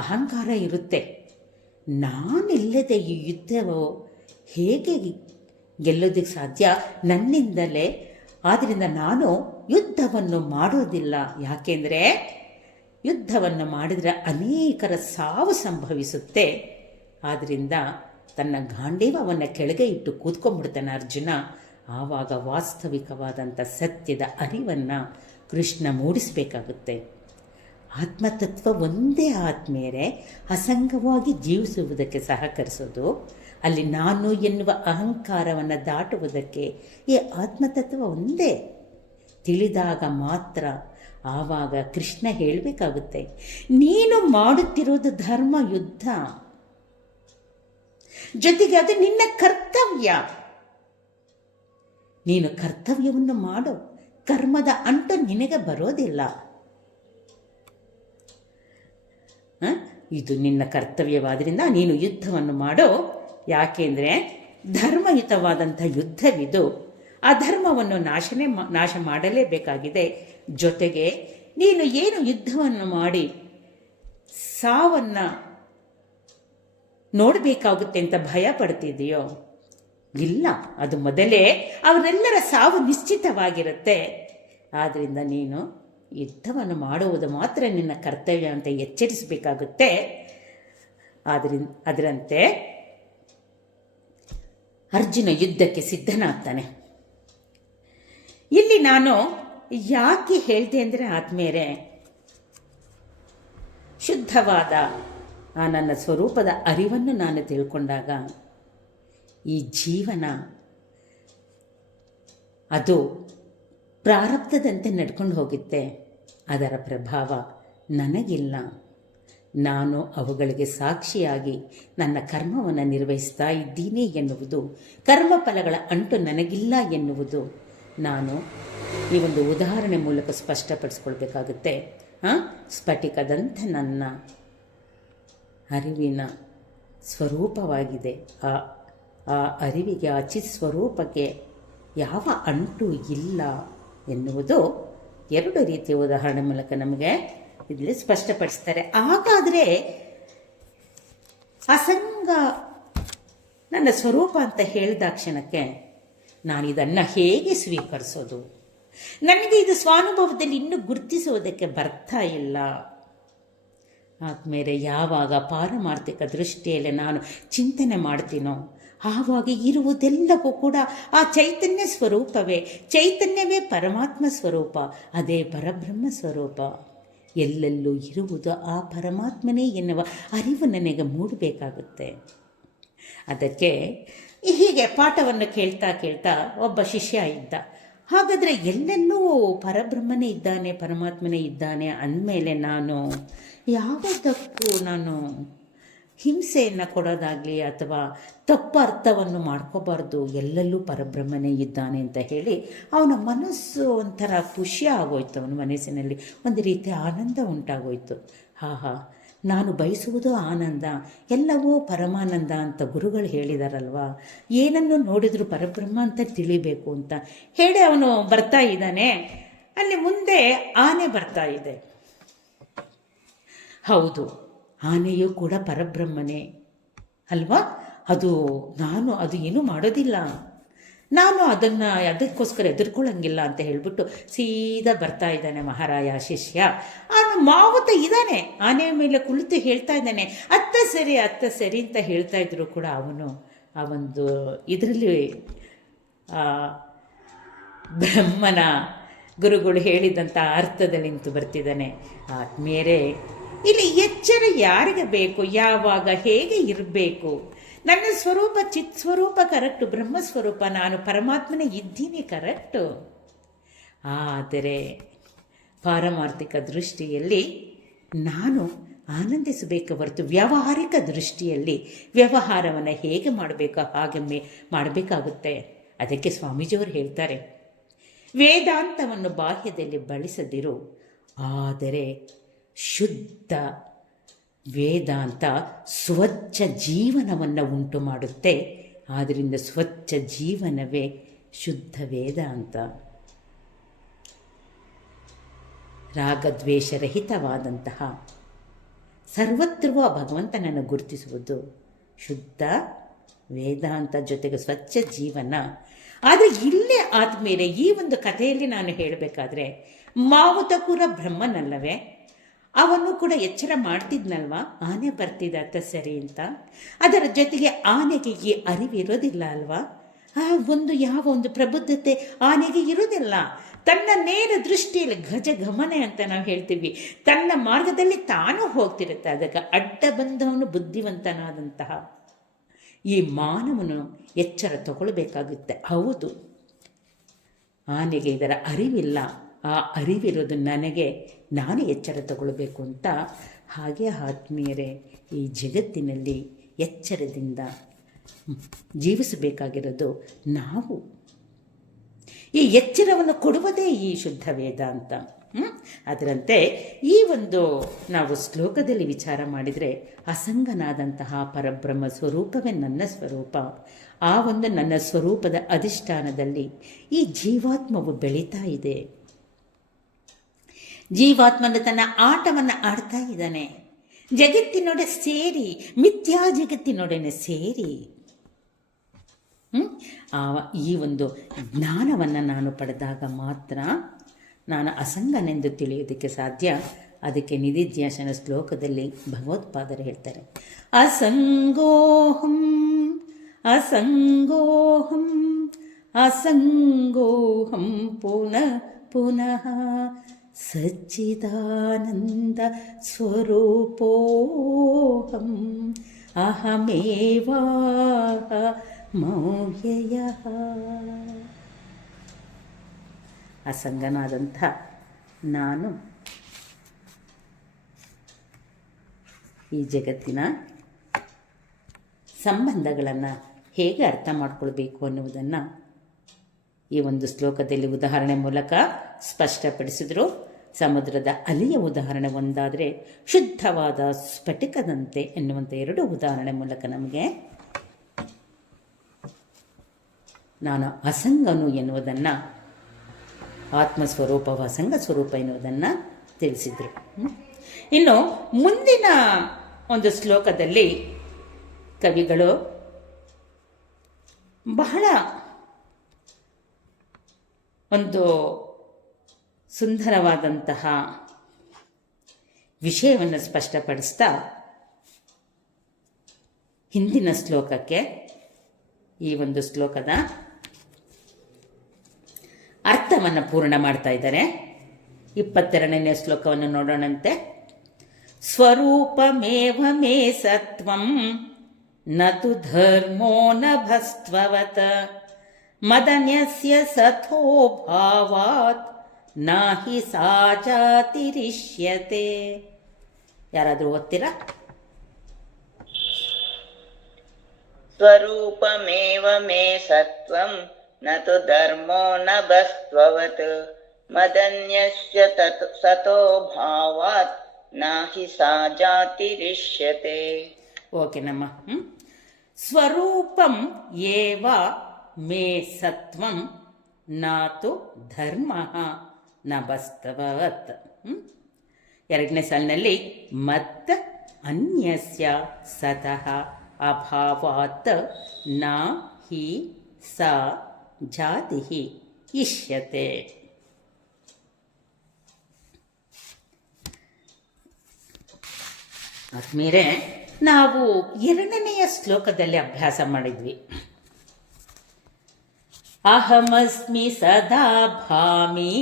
ಅಹಂಕಾರ ಇರುತ್ತೆ. ನಾನಿಲ್ಲದೆ ಈ ಯುದ್ಧವು ಹೇಗೆ ಗೆಲ್ಲೋದಕ್ಕೆ ಸಾಧ್ಯ? ನನ್ನಿಂದಲೇ. ಆದ್ದರಿಂದ ನಾನು ಯುದ್ಧವನ್ನು ಮಾಡೋದಿಲ್ಲ. ಯಾಕೆಂದರೆ ಯುದ್ಧವನ್ನು ಮಾಡಿದರೆ ಅನೇಕರ ಸಾವು ಸಂಭವಿಸುತ್ತೆ. ಆದ್ದರಿಂದ ತನ್ನ ಗಾಂಡೀವವನ್ನು ಕೆಳಗೆ ಇಟ್ಟು ಕೂತ್ಕೊಂಡ್ಬಿಡ್ತಾನೆ ಅರ್ಜುನ. ಆವಾಗ ವಾಸ್ತವಿಕವಾದಂಥ ಸತ್ಯದ ಅರಿವನ್ನು ಕೃಷ್ಣ ಮೂಡಿಸಬೇಕಾಗುತ್ತೆ. ಆತ್ಮತತ್ವ ಒಂದೇ ಆದ್ಮೇಲೆ ಅಸಂಗವಾಗಿ ಜೀವಿಸುವುದಕ್ಕೆ ಸಹಕರಿಸೋದು, ಅಲ್ಲಿ ನಾನು ಎನ್ನುವ ಅಹಂಕಾರವನ್ನು ದಾಟುವುದಕ್ಕೆ ಈ ಆತ್ಮತತ್ವ ಒಂದೇ ತಿಳಿದಾಗ ಮಾತ್ರ ಆವಾಗ ಕೃಷ್ಣ ಹೇಳಬೇಕಾಗುತ್ತೆ, ನೀನು ಮಾಡುತ್ತಿರೋದು ಧರ್ಮ ಯುದ್ಧ, ಜೊತೆಗೆ ಅದು ನಿನ್ನ ಕರ್ತವ್ಯ. ನೀನು ಕರ್ತವ್ಯವನ್ನು ಮಾಡು, ಕರ್ಮದ ಅಂಟು ನಿನಗೆ ಬರೋದಿಲ್ಲ. ಇದು ನಿನ್ನ ಕರ್ತವ್ಯವಾದ್ರಿಂದ ನೀನು ಯುದ್ಧವನ್ನು ಮಾಡೋ. ಯಾಕೆಂದರೆ ಧರ್ಮಯುತವಾದಂಥ ಯುದ್ಧವಿದು. ಆ ಧರ್ಮವನ್ನು ನಾಶ ಮಾಡಲೇಬೇಕಾಗಿದೆ. ಜೊತೆಗೆ ನೀನು ಏನು ಯುದ್ಧವನ್ನು ಮಾಡಿ ಸಾವನ್ನು ನೋಡಬೇಕಾಗುತ್ತೆ ಅಂತ ಭಯ ಪಡ್ತಿದೆಯೋ, ಇಲ್ಲ, ಅದು ಮೊದಲೇ ಅವರೆಲ್ಲರ ಸಾವು ನಿಶ್ಚಿತವಾಗಿರುತ್ತೆ. ಆದ್ದರಿಂದ ನೀನು ಯುದ್ಧವನ್ನು ಮಾಡುವುದು ಮಾತ್ರ ನಿನ್ನ ಕರ್ತವ್ಯ ಅಂತ ಎಚ್ಚರಿಸಬೇಕಾಗುತ್ತೆ. ಅದರಂತೆ ಅರ್ಜುನ ಯುದ್ಧಕ್ಕೆ ಸಿದ್ಧನಾಗ್ತಾನೆ. ಇಲ್ಲಿ ನಾನು ಯಾಕೆ ಹೇಳ್ದೆ ಅಂದರೆ, ಆದ್ಮೇಲೆ ಶುದ್ಧವಾದ ಆ ನನ್ನ ಸ್ವರೂಪದ ಅರಿವನ್ನು ನಾನು ತಿಳ್ಕೊಂಡಾಗ ಈ ಜೀವನ ಅದು ಪ್ರಾರಬ್ಧದಂತೆ ನಡ್ಕೊಂಡು ಹೋಗುತ್ತೆ. ಅದರ ಪ್ರಭಾವ ನನಗಿಲ್ಲ. ನಾನು ಅವುಗಳಿಗೆ ಸಾಕ್ಷಿಯಾಗಿ ನನ್ನ ಕರ್ಮವನ್ನು ನಿರ್ವಹಿಸ್ತಾ ಇದ್ದೀನಿ ಎನ್ನುವುದು, ಕರ್ಮಫಲಗಳ ಅಂಟು ನನಗಿಲ್ಲ ಎನ್ನುವುದು ನಾನು ಈ ಒಂದು ಉದಾಹರಣೆ ಮೂಲಕ ಸ್ಪಷ್ಟಪಡಿಸ್ಕೊಳ್ಬೇಕಾಗುತ್ತೆ. ಸ್ಫಟಿಕದಂಥ ನನ್ನ ಅರಿವಿನ ಸ್ವರೂಪವಾಗಿದೆ. ಆ ಅರಿವಿಗೆ, ಆ ಚಿತ್ ಸ್ವರೂಪಕ್ಕೆ ಯಾವ ಅಂಟು ಇಲ್ಲ ಎನ್ನುವುದು 2 ರೀತಿಯ ಉದಾಹರಣೆ ಮೂಲಕ ನಮಗೆ ಇಲ್ಲಿ ಸ್ಪಷ್ಟಪಡಿಸ್ತಾರೆ. ಹಾಗಾದರೆ ಅಸಂಗ ನನ್ನ ಸ್ವರೂಪ ಅಂತ ಹೇಳಿದ ಕ್ಷಣಕ್ಕೆ ನಾನು ಇದನ್ನು ಹೇಗೆ ಸ್ವೀಕರಿಸೋದು? ನನಗೆ ಇದು ಸ್ವಾನುಭವದಲ್ಲಿ ಇನ್ನೂ ಗುರುತಿಸುವುದಕ್ಕೆ ಬರ್ತಾ ಇಲ್ಲ. ಆದಮೇಲೆ ಯಾವಾಗ ಪಾರಮಾರ್ಥಿಕ ದೃಷ್ಟಿಯಲ್ಲಿ ನಾನು ಚಿಂತನೆ ಮಾಡ್ತೀನೋ ಆವಾಗ ಇರುವುದೆಲ್ಲವೂ ಕೂಡ ಆ ಚೈತನ್ಯ ಸ್ವರೂಪವೇ. ಚೈತನ್ಯವೇ ಪರಮಾತ್ಮ ಸ್ವರೂಪ, ಅದೇ ಪರಬ್ರಹ್ಮ ಸ್ವರೂಪ. ಎಲ್ಲೆಲ್ಲೂ ಇರುವುದು ಆ ಪರಮಾತ್ಮನೇ ಎನ್ನುವ ಅರಿವು ನನಗೆ ಮೂಡಬೇಕಾಗುತ್ತೆ. ಅದಕ್ಕೆ ಹೀಗೆ ಪಾಠವನ್ನು ಕೇಳ್ತಾ ಕೇಳ್ತಾ ಒಬ್ಬ ಶಿಷ್ಯ ಇದ್ದ. ಹಾಗಾದರೆ ಎಲ್ಲೆಲ್ಲೂ ಪರಬ್ರಹ್ಮನೇ ಇದ್ದಾನೆ, ಪರಮಾತ್ಮನೇ ಇದ್ದಾನೆ ಅಂದಮೇಲೆ ನಾನು ಯಾವುದಕ್ಕೂ ನಾನು ಹಿಂಸೆಯನ್ನು ಕೊಡೋದಾಗಲಿ ಅಥವಾ ತಪ್ಪು ಅರ್ಥವನ್ನು ಮಾಡ್ಕೋಬಾರ್ದು, ಎಲ್ಲೆಲ್ಲೂ ಪರಬ್ರಹ್ಮನೇ ಇದ್ದಾನೆ ಅಂತ ಹೇಳಿ ಅವನ ಮನಸ್ಸು ಒಂಥರ ಖುಷಿ ಆಗೋಯ್ತು. ಅವನ ಮನಸ್ಸಿನಲ್ಲಿ ಒಂದು ರೀತಿಯ ಆನಂದ ಉಂಟಾಗೋಯ್ತು. ನಾನು ಬಯಸುವುದು ಆನಂದ, ಎಲ್ಲವೂ ಪರಮಾನಂದ ಅಂತ ಗುರುಗಳು ಹೇಳಿದಾರಲ್ವ, ಏನನ್ನು ನೋಡಿದ್ರು ಪರಬ್ರಹ್ಮ ಅಂತ ತಿಳಿಬೇಕು ಅಂತ ಹೇಳಿ ಅವನು ಬರ್ತಾ ಇದ್ದಾನೆ. ಅಲ್ಲಿ ಮುಂದೆ ಆನೆ ಬರ್ತಾ ಇದೆ. ಹೌದು, ಆನೆಯೂ ಕೂಡ ಪರಬ್ರಹ್ಮನೇ ಅಲ್ವಾ? ಅದು ಏನೂ ಮಾಡೋದಿಲ್ಲ, ನಾನು ಅದಕ್ಕೋಸ್ಕರ ಎದುರ್ಕೊಳ್ಳಂಗಿಲ್ಲ ಅಂತ ಹೇಳ್ಬಿಟ್ಟು ಸೀದಾ ಬರ್ತಾ ಇದ್ದಾನೆ ಮಹಾರಾಯ ಶಿಷ್ಯ. ಅವನು ಮಾವುತ ಇದ್ದಾನೆ, ಆನೆ ಮೇಲೆ ಕುಳಿತು ಹೇಳ್ತಾ ಇದ್ದಾನೆ ಅತ್ತ ಸರಿ ಅಂತ ಹೇಳ್ತಾ ಇದ್ರು ಕೂಡ ಅವನು ಆ ಒಂದು ಇದರಲ್ಲಿ ಬ್ರಹ್ಮನ ಗುರುಗಳು ಹೇಳಿದಂಥ ಅರ್ಥದಲ್ಲಿ ನಿಂತು ಬರ್ತಿದ್ದಾನೆ. ಆತ್ಮೀಯರೇ, ಇಲ್ಲಿ ಎಚ್ಚರ ಯಾರಿಗೆ ಬೇಕು, ಯಾವಾಗ ಹೇಗೆ ಇರಬೇಕು? ನನ್ನ ಸ್ವರೂಪ ಚಿತ್ ಸ್ವರೂಪ ಕರೆಕ್ಟು, ಬ್ರಹ್ಮಸ್ವರೂಪ, ನಾನು ಪರಮಾತ್ಮನೇ ಇದ್ದೀನಿ ಕರೆಕ್ಟು. ಆದರೆ ಪಾರಮಾರ್ಥಿಕ ದೃಷ್ಟಿಯಲ್ಲಿ ನಾನು ಆನಂದಿಸಬೇಕು ಹೊರತು ವ್ಯಾವಹಾರಿಕ ದೃಷ್ಟಿಯಲ್ಲಿ ವ್ಯವಹಾರವನ್ನು ಹೇಗೆ ಮಾಡಬೇಕೋ ಹಾಗೆ ಮಾಡಬೇಕಾಗುತ್ತೆ. ಅದಕ್ಕೆ ಸ್ವಾಮೀಜಿಯವರು ಹೇಳ್ತಾರೆ, ವೇದಾಂತವನ್ನು ಬಾಹ್ಯದಲ್ಲಿ ಬಳಸದಿರು, ಆದರೆ ಶುದ್ಧ ವೇದಾಂತ ಸ್ವಚ್ಛ ಜೀವನವನ್ನು ಉಂಟು ಮಾಡುತ್ತೆ. ಆದ್ದರಿಂದ ಸ್ವಚ್ಛ ಜೀವನವೇ ಶುದ್ಧ ವೇದಾಂತ. ರಾಗದ್ವೇಷರಹಿತವಾದಂತಹ ಸರ್ವತ್ರವೂ ಭಗವಂತನನ್ನು ಗುರುತಿಸುವುದು ಶುದ್ಧ ವೇದಾಂತ, ಜೊತೆಗೆ ಸ್ವಚ್ಛ ಜೀವನ. ಆದರೆ ಇಲ್ಲೇ ಆದ್ಮೇಲೆ ಈ ಒಂದು ಕಥೆಯಲ್ಲಿ ನಾನು ಹೇಳಬೇಕಾದ್ರೆ, ಮಾವುತ ಕೂಡ ಬ್ರಹ್ಮನಲ್ಲವೇ? ಅವನು ಕೂಡ ಎಚ್ಚರ ಮಾಡ್ತಿದ್ನಲ್ವಾ, ಆನೆ ಬರ್ತಿದ್ದ ಸರಿ ಅಂತ. ಅದರ ಜೊತೆಗೆ ಆನೆಗೆ ಈ ಅರಿವಿರೋದಿಲ್ಲ ಅಲ್ವಾ? ಯಾವ ಒಂದು ಪ್ರಬುದ್ಧತೆ ಆನೆಗೆ ಇರೋದಿಲ್ಲ. ತನ್ನ ನೇರ ದೃಷ್ಟಿಯಲ್ಲಿ ಗಮನೆ ಅಂತ ನಾವು ಹೇಳ್ತೀವಿ, ತನ್ನ ಮಾರ್ಗದಲ್ಲಿ ತಾನು ಹೋಗ್ತಿರುತ್ತೆ. ಅದಕ್ಕೆ ಅಡ್ಡ ಬಂದವನು ಬುದ್ಧಿವಂತನಾದಂತಹ ಈ ಮಾನವನು ಎಚ್ಚರ ತಗೊಳ್ಬೇಕಾಗುತ್ತೆ. ಹೌದು, ಆನೆಗೆ ಇದರ ಅರಿವಿಲ್ಲ, ಆ ಅರಿವಿರೋದು ನನಗೆ, ನಾನು ಎಚ್ಚರ ತಗೊಳ್ಬೇಕು ಅಂತ. ಹಾಗೆ ಆತ್ಮೀಯರೇ, ಈ ಜಗತ್ತಿನಲ್ಲಿ ಎಚ್ಚರದಿಂದ ಜೀವಿಸಬೇಕಾಗಿರೋದು ನಾವು. ಈ ಎಚ್ಚರವನ್ನು ಕೊಡುವುದೇ ಈ ಶುದ್ಧ ವೇದಾಂತ. ಅದರಂತೆ ಈ ಒಂದು ನಾವು ಶ್ಲೋಕದಲ್ಲಿ ವಿಚಾರ ಮಾಡಿದರೆ, ಅಸಂಗನಾದಂತಹ ಪರಬ್ರಹ್ಮ ಸ್ವರೂಪವೇ ನನ್ನ ಸ್ವರೂಪ. ಆ ಒಂದು ನನ್ನ ಸ್ವರೂಪದ ಅಧಿಷ್ಠಾನದಲ್ಲಿ ಈ ಜೀವಾತ್ಮವು ಬೆಳೀತಾ ಇದೆ. ಜೀವಾತ್ಮನ ತನ್ನ ಆಟವನ್ನು ಆಡ್ತಾ ಇದ್ದಾನೆ, ಜಗತ್ತಿನೊಡೆ ಸೇರಿ, ಮಿಥ್ಯಾ ಜಗತ್ತಿನೊಡನೆ ಸೇರಿ. ಈ ಒಂದು ಜ್ಞಾನವನ್ನು ನಾನು ಪಡೆದಾಗ ಮಾತ್ರ ನಾನು ಅಸಂಗನೆಂದು ತಿಳಿಯೋದಕ್ಕೆ ಸಾಧ್ಯ. ಅದಕ್ಕೆ ನಿಧಿಧ್ಯಾಸನ ಶ್ಲೋಕದಲ್ಲಿ ಭಗವತ್ಪಾದರು ಹೇಳ್ತಾರೆ, ಅಸಂಗೋಹಂ ಅಸಂಗೋಹಂ ಅಸಂಗೋಹಂ ಪುನಃ ಪುನಃ ಸಚ್ಚಿದಾನಂದ ಸ್ವರೂಪೋಹಂ ಅಹಮೇವಾ ಮೌಹ್ಯಯಃ. ಅಸಂಗನಾದಂಥ ನಾನು ಈ ಜಗತ್ತಿನ ಸಂಬಂಧಗಳನ್ನು ಹೇಗೆ ಅರ್ಥ ಮಾಡಿಕೊಳ್ಬೇಕು ಅನ್ನುವುದನ್ನು ಈ ಒಂದು ಶ್ಲೋಕದಲ್ಲಿ ಉದಾಹರಣೆ ಮೂಲಕ ಸ್ಪಷ್ಟಪಡಿಸಿದರು. ಸಮುದ್ರದ ಅಲೆಯ ಉದಾಹರಣೆ ಒಂದಾದರೆ, ಶುದ್ಧವಾದ ಸ್ಫಟಿಕದಂತೆ ಎನ್ನುವಂಥ ಎರಡು ಉದಾಹರಣೆ ಮೂಲಕ ನಮಗೆ ನಾನು ಅಸಂಗನು ಎನ್ನುವುದನ್ನು, ಆತ್ಮಸ್ವರೂಪವ ಅಸಂಗ ಸ್ವರೂಪ ಎನ್ನುವುದನ್ನು ತಿಳಿಸಿದರು. ಇನ್ನು ಮುಂದಿನ ಒಂದು ಶ್ಲೋಕದಲ್ಲಿ ಕವಿಗಳು ಬಹಳ ಒಂದು ಸುಂದರವಾದಂತಹ ವಿಷಯವನ್ನು ಸ್ಪಷ್ಟಪಡಿಸ್ತಾ ಹಿಂದಿನ ಶ್ಲೋಕಕ್ಕೆ ಈ ಒಂದು ಶ್ಲೋಕದ ಅರ್ಥವನ್ನು ಪೂರ್ಣ ಮಾಡ್ತಾ ಇದ್ದಾರೆ. 22ನೇ ಶ್ಲೋಕವನ್ನು ನೋಡೋಣಂತೆ. ಸ್ವರೂಪಮೇವ ಮೇ ಸತ್ವಂ ನತು ಧರ್ಮೋ ನಭಸ್ತ್ವವತ್ ಮದನ್ಯಸ್ಯ ಸಥೋ ಭಾವಾತ್ ನಾಹಿ ಸಾ ಜಾತಿರಿಷ್ಯತೆ. ಯಾರಾದರೂ ಓದ್ತೀರಾ? ಸ್ವರೂಪಮೇವ ಮೇ ಸತ್ವಂ ನತು ಧರ್ಮೋ ನಭಸ್ತ್ವವತ್ ಮದನ್ಯಸ್ಯ ಸತೋ ಭಾವಾತ್ ನಾಹಿ ಸಾ ಜಾತಿರಿಷ್ಯತೆ. ಓಕೆ ನಮ್ಮ ಸ್ವರೂಪಂ ಏವ ಮೇ ಸತ್ವಂ ನಾತು ಧರ್ಮ ನ ಬಸ್ತವತ್. ಎರಡನೇ ಸಾಲಿನಲ್ಲಿ ಮತ್ ಅನ್ಯಸ್ಯ ಸತಃ ಅಭಾವಾತ್ ನ ಹಿ ಸ ಜಾತಿ ಇಷ್ಯತೆ. ಆದ್ಮೇಲೆ ನಾವು 2ನೆಯ ಶ್ಲೋಕದಲ್ಲಿ ಅಭ್ಯಾಸ ಮಾಡಿದ್ವಿ. ಅಹಮಸ್ಮಿ ಸದಾ ಭಾಮಿ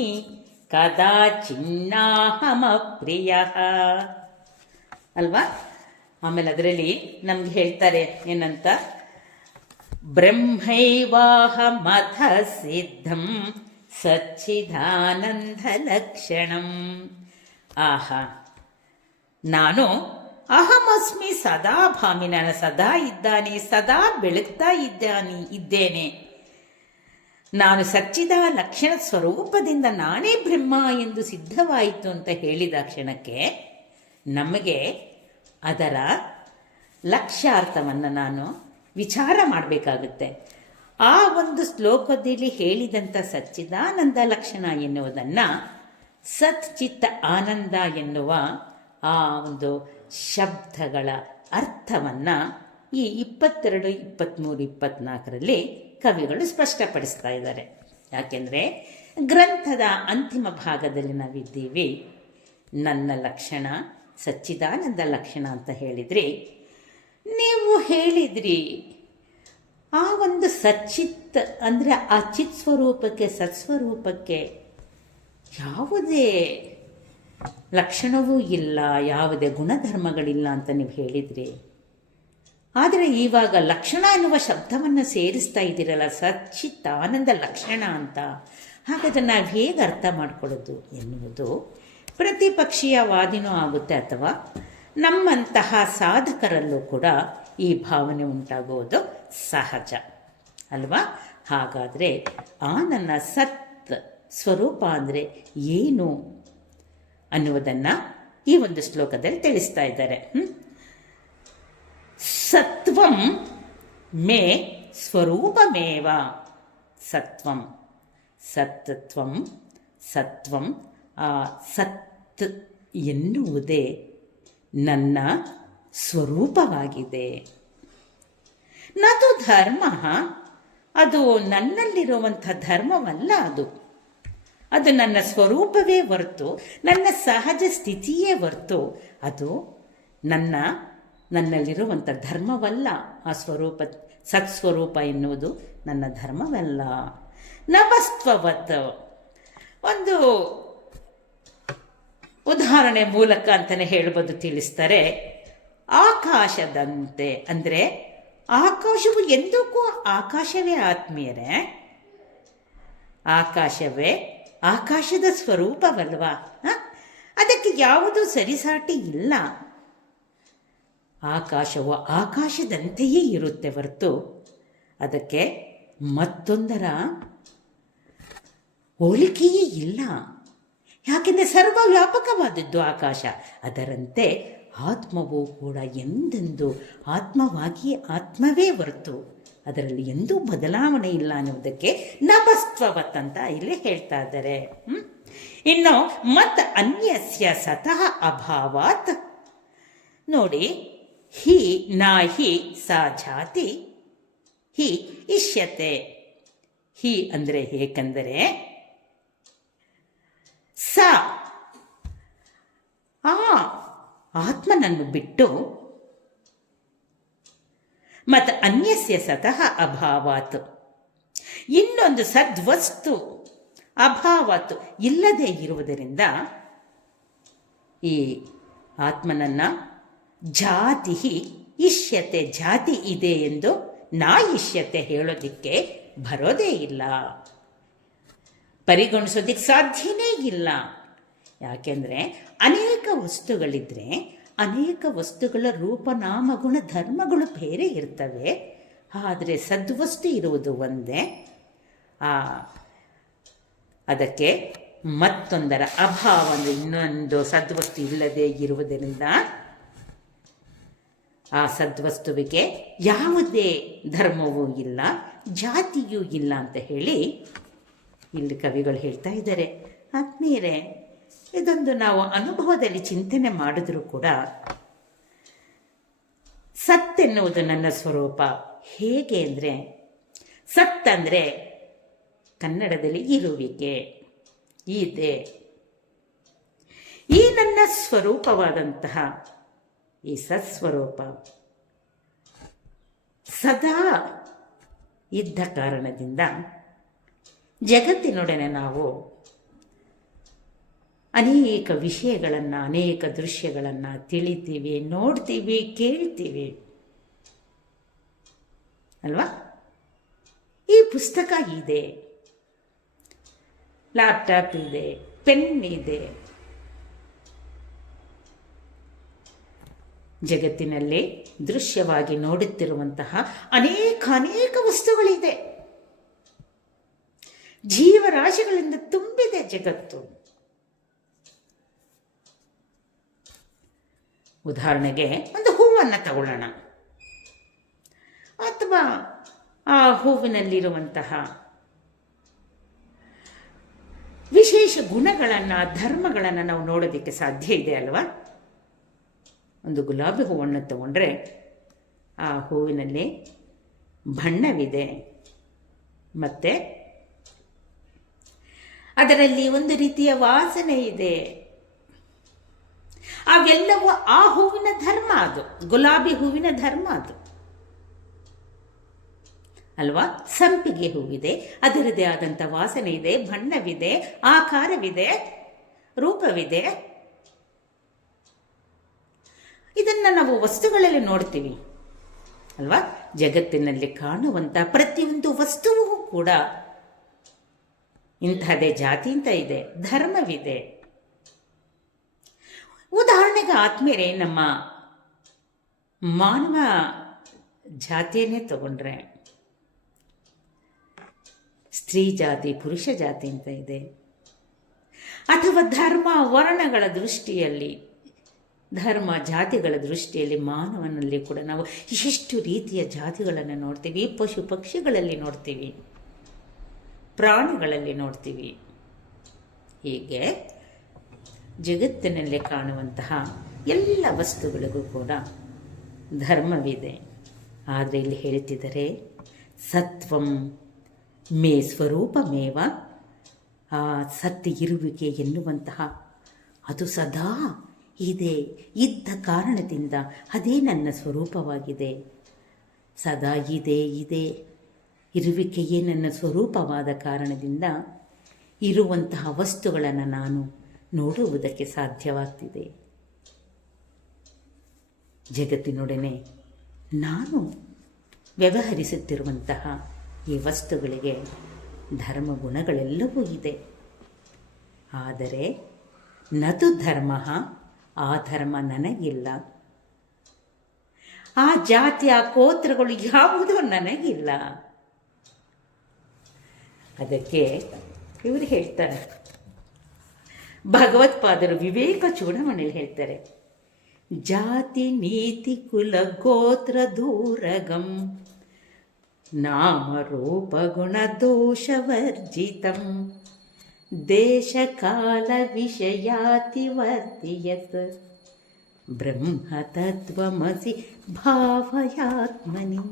ಕದಾಚಿನ್ನಾಹಮಪ್ರಿಯ ಅಲ್ವಾ. ಆಮೇಲೆ ಅದರಲ್ಲಿ ನಮ್ಗೆ ಹೇಳ್ತಾರೆ ಏನಂತ, ಬ್ರಹ್ಮೈವಾಹಮಥ ಸಿದ್ಧಂ ಸಚ್ಚಿದಾನಂದ ಲಕ್ಷಣಂ. ಆಹಾ, ನಾನು ಅಹಮಸ್ಮಿ ಸದಾ ಭಾಮಿ, ನಾನು ಸದಾ ಇದ್ದಾನೆ, ಸದಾ ಬೆಳಗ್ತಾ ಇದ್ದೇನೆ. ನಾನು ಸಚ್ಚಿದ ಲಕ್ಷಣ ಸ್ವರೂಪದಿಂದ ನಾನೇ ಬ್ರಹ್ಮ ಎಂದು ಸಿದ್ಧವಾಯಿತು ಅಂತ ಹೇಳಿದ ಕ್ಷಣಕ್ಕೆ ನಮಗೆ ಅದರ ಲಕ್ಷ್ಯಾರ್ಥವನ್ನು ನಾನು ವಿಚಾರ ಮಾಡಬೇಕಾಗುತ್ತೆ. ಆ ಒಂದು ಶ್ಲೋಕದಲ್ಲಿ ಹೇಳಿದಂಥ ಸಚ್ಚಿದಾನಂದ ಲಕ್ಷಣ ಎನ್ನುವುದನ್ನು ಸತ್ ಚಿತ್ತ ಆನಂದ ಎನ್ನುವ ಆ ಒಂದು ಶಬ್ದಗಳ ಅರ್ಥವನ್ನು ಈ 22, 23, 24ರಲ್ಲಿ ಕವಿಗಳು ಸ್ಪಷ್ಟಪಡಿಸ್ತಾ ಇದ್ದಾರೆ. ಯಾಕೆಂದರೆ ಗ್ರಂಥದ ಅಂತಿಮ ಭಾಗದಲ್ಲಿ ನಾವಿದ್ದೀವಿ. ನನ್ನ ಲಕ್ಷಣ ಸಚ್ಚಿದಾನಂದ ಲಕ್ಷಣ ಅಂತ ಹೇಳಿದ್ರಿ. ನೀವು ಹೇಳಿದ್ರಿ ಆ ಒಂದು ಸಚ್ಚಿತ್ ಅಂದರೆ ಆ ಚಿತ್ ಸ್ವರೂಪಕ್ಕೆ, ಸತ್ಸ್ವರೂಪಕ್ಕೆ ಯಾವುದೇ ಲಕ್ಷಣವೂ ಇಲ್ಲ, ಯಾವುದೇ ಗುಣಧರ್ಮಗಳಿಲ್ಲ ಅಂತ ನೀವು ಹೇಳಿದ್ರಿ. ಆದರೆ ಇವಾಗ ಲಕ್ಷಣ ಎನ್ನುವ ಶಬ್ದವನ್ನು ಸೇರಿಸ್ತಾ ಇದ್ದೀರಲ್ಲ, ಸಚ್ಚಿತ್ ಆನಂದ ಲಕ್ಷಣ ಅಂತ. ಹಾಗಾದರೆ ನಾವು ಹೇಗೆ ಅರ್ಥ ಮಾಡಿಕೊಳ್ಳೋದು ಎನ್ನುವುದು ಪ್ರತಿಪಕ್ಷೀಯ ವಾದಿನೂ ಆಗುತ್ತೆ, ಅಥವಾ ನಮ್ಮಂತಹ ಸಾಧಕರಲ್ಲೂ ಕೂಡ ಈ ಭಾವನೆ ಉಂಟಾಗುವುದು ಸಹಜ ಅಲ್ವಾ. ಹಾಗಾದರೆ ಆ ನನ್ನ ಸತ್ ಸ್ವರೂಪ ಅಂದರೆ ಏನು ಅನ್ನುವುದನ್ನು ಈ ಒಂದು ಶ್ಲೋಕದಲ್ಲಿ ತಿಳಿಸ್ತಾ ಇದ್ದಾರೆ. ಸತ್ವಂ ಮೇ ಸ್ವರೂಪಮೇವ. ಸತ್ವಂ, ಸತ್ವಂ, ಸತ್ವಂ, ಸತ್ ಎನ್ನುವುದೇ ನನ್ನ ಸ್ವರೂಪವಾಗಿದೆ. ನದು ಧರ್ಮ, ಅದು ನನ್ನಲ್ಲಿರುವಂಥ ಧರ್ಮವಲ್ಲ, ಅದು ನನ್ನ ಸ್ವರೂಪವೇ ಹೊರತು, ನನ್ನ ಸಹಜ ಸ್ಥಿತಿಯೇ ಹೊರತು, ಅದು ನನ್ನಲ್ಲಿರುವಂಥ ಧರ್ಮವಲ್ಲ. ಆ ಸ್ವರೂಪ, ಸತ್ಸ್ವರೂಪ ಎನ್ನುವುದು ನನ್ನ ಧರ್ಮವಲ್ಲ. ನಭಸ್ತ್ವವತ್, ಒಂದು ಉದಾಹರಣೆ ಮೂಲಕ ಅಂತಲೇ ಹೇಳ್ಬೋದು, ತಿಳಿಸ್ತಾರೆ. ಆಕಾಶದಂತೆ ಅಂದರೆ ಆಕಾಶವು ಎಂದಕ್ಕೂ ಆಕಾಶವೇ ಆತ್ಮೀಯರೇ, ಆಕಾಶವೇ ಆಕಾಶದ ಸ್ವರೂಪವಲ್ವಾ. ಅದಕ್ಕೆ ಯಾವುದೂ ಸರಿಸಾಟಿ ಇಲ್ಲ. ಆಕಾಶವು ಆಕಾಶದಂತೆಯೇ ಇರುತ್ತೆ ಹೊರತು ಅದಕ್ಕೆ ಮತ್ತೊಂದರ ಹೋಲಿಕೆಯೇ ಇಲ್ಲ. ಯಾಕೆಂದರೆ ಸರ್ವವ್ಯಾಪಕವಾದದ್ದು ಆಕಾಶ. ಅದರಂತೆ ಆತ್ಮವು ಕೂಡ ಎಂದೆಂದು ಆತ್ಮವಾಗಿಯೇ ಆತ್ಮವೇ ಹೊರತು ಅದರಲ್ಲಿ ಎಂದೂ ಬದಲಾವಣೆ ಇಲ್ಲ ಅನ್ನುವುದಕ್ಕೆ ನಭಸ್ತ್ವವತ್ ಅಂತ ಇಲ್ಲಿ ಹೇಳ್ತಾ ಇದ್ದಾರೆ. ಇನ್ನು ಮತ್ ಅನ್ಯಸ್ಯ ಸತಃ ಅಭಾವಾತ್, ನೋಡಿ, ಹಿ ನಾಹಿ ಸಾ ಜಾತಿ ಹಿ ಇಷ್ಯತೆ. ಹಿ ಅಂದರೆ ಏಕೆಂದರೆ, ಸ ಆ ಆತ್ಮನನ್ನು ಬಿಟ್ಟು, ಮತ್ತು ಅನ್ಯಸ್ಯ ಸತಃ ಅಭಾವಾತ್, ಇನ್ನೊಂದು ಸದ್ವಸ್ತು ಅಭಾವಾತ್ ಇಲ್ಲದೆ ಇರುವುದರಿಂದ ಈ ಆತ್ಮನನ್ನು ಜಾತಿ ಇಷ್ಯತೆ, ಜಾತಿ ಇದೆ ಎಂದು ನಾ ಇಷ್ಯತೆ ಹೇಳೋದಿಕ್ಕೆ ಬರೋದೇ ಇಲ್ಲ, ಪರಿಗಣಿಸೋದಿಕ್ಕೆ ಸಾಧ್ಯನೇ ಇಲ್ಲ. ಯಾಕೆಂದರೆ ಅನೇಕ ವಸ್ತುಗಳಿದ್ದರೆ ಅನೇಕ ವಸ್ತುಗಳ ರೂಪನಾಮ ಗುಣ ಧರ್ಮಗಳು ಬೇರೆ ಇರ್ತವೆ. ಆದರೆ ಸದ್ವಸ್ತು ಇರುವುದು ಒಂದೇ. ಅದಕ್ಕೆ ಮತ್ತೊಂದರ ಅಭಾವ ಅಂದರೆ ಇನ್ನೊಂದು ಸದ್ವಸ್ತು ಇಲ್ಲದೆ ಇರುವುದರಿಂದ ಆ ಸದ್ವಸ್ತುವಿಗೆ ಯಾವುದೇ ಧರ್ಮವೂ ಇಲ್ಲ, ಜಾತಿಯೂ ಇಲ್ಲ ಅಂತ ಹೇಳಿ ಇಲ್ಲಿ ಕವಿಗಳು ಹೇಳ್ತಾ ಇದ್ದಾರೆ. ಆದ್ಮೇಲೆ ಇದೊಂದು ನಾವು ಅನುಭವದಲ್ಲಿ ಚಿಂತನೆ ಮಾಡಿದ್ರೂ ಕೂಡ ಸತ್ ಎನ್ನುವುದು ನನ್ನ ಸ್ವರೂಪ. ಹೇಗೆ ಅಂದರೆ, ಸತ್ ಅಂದರೆ ಕನ್ನಡದಲ್ಲಿ ಇರುವಿಕೆ, ಇದೆ. ಈ ನನ್ನ ಸ್ವರೂಪವಾದಂತಹ ಈ ಸತ್ಸ್ವರೂಪ ಸದಾ ಇದ್ದ ಕಾರಣದಿಂದ ಜಗತ್ತಿನೊಡನೆ ನಾವು ಅನೇಕ ವಿಷಯಗಳನ್ನು, ಅನೇಕ ದೃಶ್ಯಗಳನ್ನು ತಿಳಿತೀವಿ, ನೋಡ್ತೀವಿ, ಕೇಳ್ತೀವಿ ಅಲ್ವಾ? ಈ ಪುಸ್ತಕ ಇದೆ, ಲ್ಯಾಪ್ಟಾಪ್ ಇದೆ, ಪೆನ್ ಇದೆ. ಜಗತ್ತಿನಲ್ಲಿ ದೃಶ್ಯವಾಗಿ ನೋಡುತ್ತಿರುವಂತಹ ಅನೇಕ ವಸ್ತುಗಳಿದೆ. ಜೀವರಾಶಿಗಳಿಂದ ತುಂಬಿದೆ ಜಗತ್ತು. ಉದಾಹರಣೆಗೆ ಒಂದು ಹೂವನ್ನು ತಗೊಳ್ಳೋಣ, ಅಥವಾ ಆ ಹೂವಿನಲ್ಲಿರುವಂತಹ ವಿಶೇಷ ಗುಣಗಳನ್ನು, ಧರ್ಮಗಳನ್ನು ನಾವು ನೋಡೋದಕ್ಕೆ ಸಾಧ್ಯ ಇದೆ ಅಲ್ವಾ? ಒಂದು ಗುಲಾಬಿ ಹೂವನ್ನು ತಗೊಂಡ್ರೆ ಆ ಹೂವಿನಲ್ಲಿ ಬಣ್ಣವಿದೆ, ಮತ್ತು ಅದರಲ್ಲಿ ಒಂದು ರೀತಿಯ ವಾಸನೆ ಇದೆ. ಅವೆಲ್ಲವೂ ಆ ಹೂವಿನ ಧರ್ಮ, ಅದು ಗುಲಾಬಿ ಹೂವಿನ ಧರ್ಮ ಅದು ಅಲ್ವಾ? ಸಂಪಿಗೆ ಹೂವಿದೆ, ಅದರದೇ ಆದಂಥ ವಾಸನೆ ಇದೆ, ಬಣ್ಣವಿದೆ, ಆಕಾರವಿದೆ, ರೂಪವಿದೆ. ಇದನ್ನು ನಾವು ವಸ್ತುಗಳಲ್ಲಿ ನೋಡ್ತೀವಿ ಅಲ್ವಾ? ಜಗತ್ತಿನಲ್ಲಿ ಕಾಣುವಂಥ ಪ್ರತಿಯೊಂದು ವಸ್ತುವು ಕೂಡ ಇಂಥದೇ ಜಾತಿ ಅಂತ ಇದೆ, ಧರ್ಮವಿದೆ. ಉದಾಹರಣೆಗೆ ಆದ್ಮೇಲೆ ನಮ್ಮ ಮಾನವ ಜಾತಿಯನ್ನೇ ತಗೊಂಡ್ರೆ ಸ್ತ್ರೀ ಜಾತಿ, ಪುರುಷ ಜಾತಿ ಅಂತ ಇದೆ. ಅಥವಾ ಧರ್ಮ ವರ್ಣಗಳ ದೃಷ್ಟಿಯಲ್ಲಿ, ಧರ್ಮ ಜಾತಿಗಳ ದೃಷ್ಟಿಯಲ್ಲಿ ಮಾನವನಲ್ಲಿ ಕೂಡ ನಾವು ಎಷ್ಟು ರೀತಿಯ ಜಾತಿಗಳನ್ನು ನೋಡ್ತೀವಿ. ಪಶು ಪಕ್ಷಿಗಳಲ್ಲಿ ನೋಡ್ತೀವಿ, ಪ್ರಾಣಿಗಳಲ್ಲಿ ನೋಡ್ತೀವಿ. ಹೀಗೆ ಜಗತ್ತಿನಲ್ಲಿ ಕಾಣುವಂತಹ ಎಲ್ಲ ವಸ್ತುಗಳಿಗೂ ಕೂಡ ಧರ್ಮವಿದೆ. ಆದರೆ ಇಲ್ಲಿ ಹೇಳ್ತಿದ್ದಾರೆ, ಸತ್ವಂ ಮೇ ಸ್ವರೂಪಮೇವ. ಆ ಸತ್ಯ ಇರುವಿಕೆ ಎನ್ನುವಂತಹ ಅದು ಸದಾ ಇದೆ, ಇದ್ದ ಕಾರಣದಿಂದ ಅದೇ ನನ್ನ ಸ್ವರೂಪವಾಗಿದೆ. ಸದಾ ಇದೆ ಇರುವಿಕೆಯೇ ನನ್ನ ಸ್ವರೂಪವಾದ ಕಾರಣದಿಂದ ಇರುವಂತಹ ವಸ್ತುಗಳನ್ನು ನಾನು ನೋಡುವುದಕ್ಕೆ ಸಾಧ್ಯವಾಗ್ತಿದೆ. ಜಗತ್ತಿನೊಡನೆ ನಾನು ವ್ಯವಹರಿಸುತ್ತಿರುವಂತಹ ಈ ವಸ್ತುಗಳಿಗೆ ಧರ್ಮ ಗುಣಗಳೆಲ್ಲವೂ ಇದೆ. ಆದರೆ ನತು ಧರ್ಮ, ಆ ಧರ್ಮ ನನಗಿಲ್ಲ. ಆ ಜಾತಿ, ಆ ಗೋತ್ರಗಳು ಯಾವುದೂ ನನಗಿಲ್ಲ. ಅದಕ್ಕೆ ಇವರು ಹೇಳ್ತಾರೆ, ಭಗವತ್ಪಾದರು ವಿವೇಕ ಚೂಡಮಣಿಯಲ್ಲಿ ಹೇಳ್ತಾರೆ, ಜಾತಿ ನೀತಿ ಕುಲ ಗೋತ್ರ ದೂರಗಂ ನಾಮ ರೂಪ ಗುಣ ದೋಷವರ್ಜಿತಂ ದೇಶ ಕಾಲ ವಿಷಯಾತಿ ವರ್ತಿಯತ್ ಬ್ರಹ್ಮ ತತ್ವಮಸಿ ಭಾವಯಾತ್ಮನಿ.